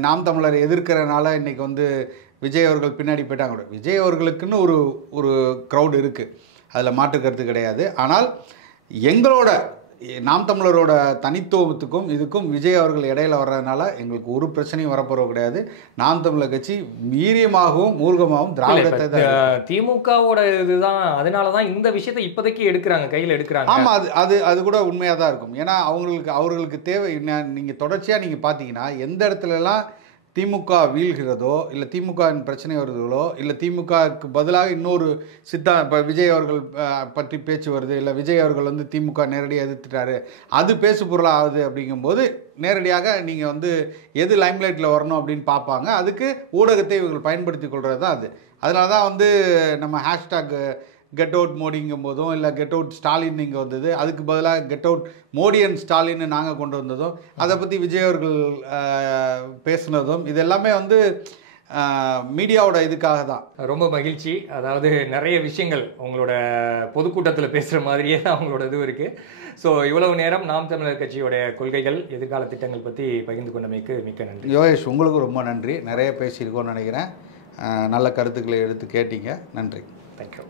நாம் தமிழர் எதிர்க்கிறனால இன்றைக்கி வந்து விஜய் அவர்கள் பின்னாடி போயிட்டாங்க. விஜய் அவர்களுக்குன்னு ஒரு க்ரௌடு இருக்குது, அதில் மாற்றுக்கிறது கிடையாது. ஆனால் எங்களோட நாம் தமிழரோட தனித்துவத்துக்கும் இதுக்கும் விஜய் அவர்கள் இடையில வர்றதுனால எங்களுக்கு ஒரு பிரச்சனையும் வரப்போறது கிடையாது. நாம் தமிழர் கட்சி வீரியமாகவும் மூர்க்கமாகவும் திராவிடத்தை திமுகவோட இதுதான், அதனால தான் இந்த விஷயத்தை இப்போதைக்கு எடுக்கிறாங்க, கையில் எடுக்கிறாங்க. ஆமாம், அது கூட உண்மையாக தான் இருக்கும். ஏன்னா அவர்களுக்கு தேவை. நீங்கள் தொடர்ச்சியாக நீங்கள் பார்த்தீங்கன்னா எந்த இடத்துலலாம் திமுக வீழ்கிறதோ, இல்லை திமுகவின் பிரச்சனை வருதுகளோ, இல்லை திமுகவுக்கு பதிலாக இன்னொரு இப்போ விஜய் அவர்கள் பற்றி பேச்சு வருது, இல்லை விஜய் அவர்கள் வந்து திமுக நேரடியாக எதிர்த்துட்டாரு, அது பேசு பொருளாகுது. அப்படிங்கும்போது நேரடியாக நீங்கள் வந்து எது லைம்லைட்டில் வரணும் அப்படின்னு பார்ப்பாங்க. அதுக்கு ஊடகத்தை இவர்கள் பயன்படுத்தி கொள்வது தான் அது. அதனால தான் வந்து நம்ம ஹேஷ்டாக் கெட் அவுட் மோடிங்கும் போதும், இல்லை கெட் அவுட் ஸ்டாலின் இங்கே வந்தது, அதுக்கு பதிலாக கெட் அவுட் மோடி அண்ட் ஸ்டாலின்னு நாங்கள் கொண்டு வந்ததும், அதை பற்றி விஜய் அவர்கள் பேசுனதும், இது எல்லாமே வந்து மீடியாவோட இதுக்காக தான். ரொம்ப மகிழ்ச்சி. அதாவது நிறைய விஷயங்கள் உங்களோட பொதுக்கூட்டத்தில் பேசுகிற மாதிரியே தான் அவங்களோட இது இருக்குது. ஸோ இவ்வளவு நேரம் நாம் தமிழர் கட்சியோடைய கொள்கைகள், எதிர்கால திட்டங்கள் பற்றி பகிர்ந்து கொண்டமைக்கு மிக்க நன்றி. யோகேஷ், உங்களுக்கு ரொம்ப நன்றி. நிறைய பேசியிருக்கோன்னு நினைக்கிறேன். நல்ல கருத்துக்களை எடுத்து கேட்டீங்க. நன்றி. தேங்க்யூ.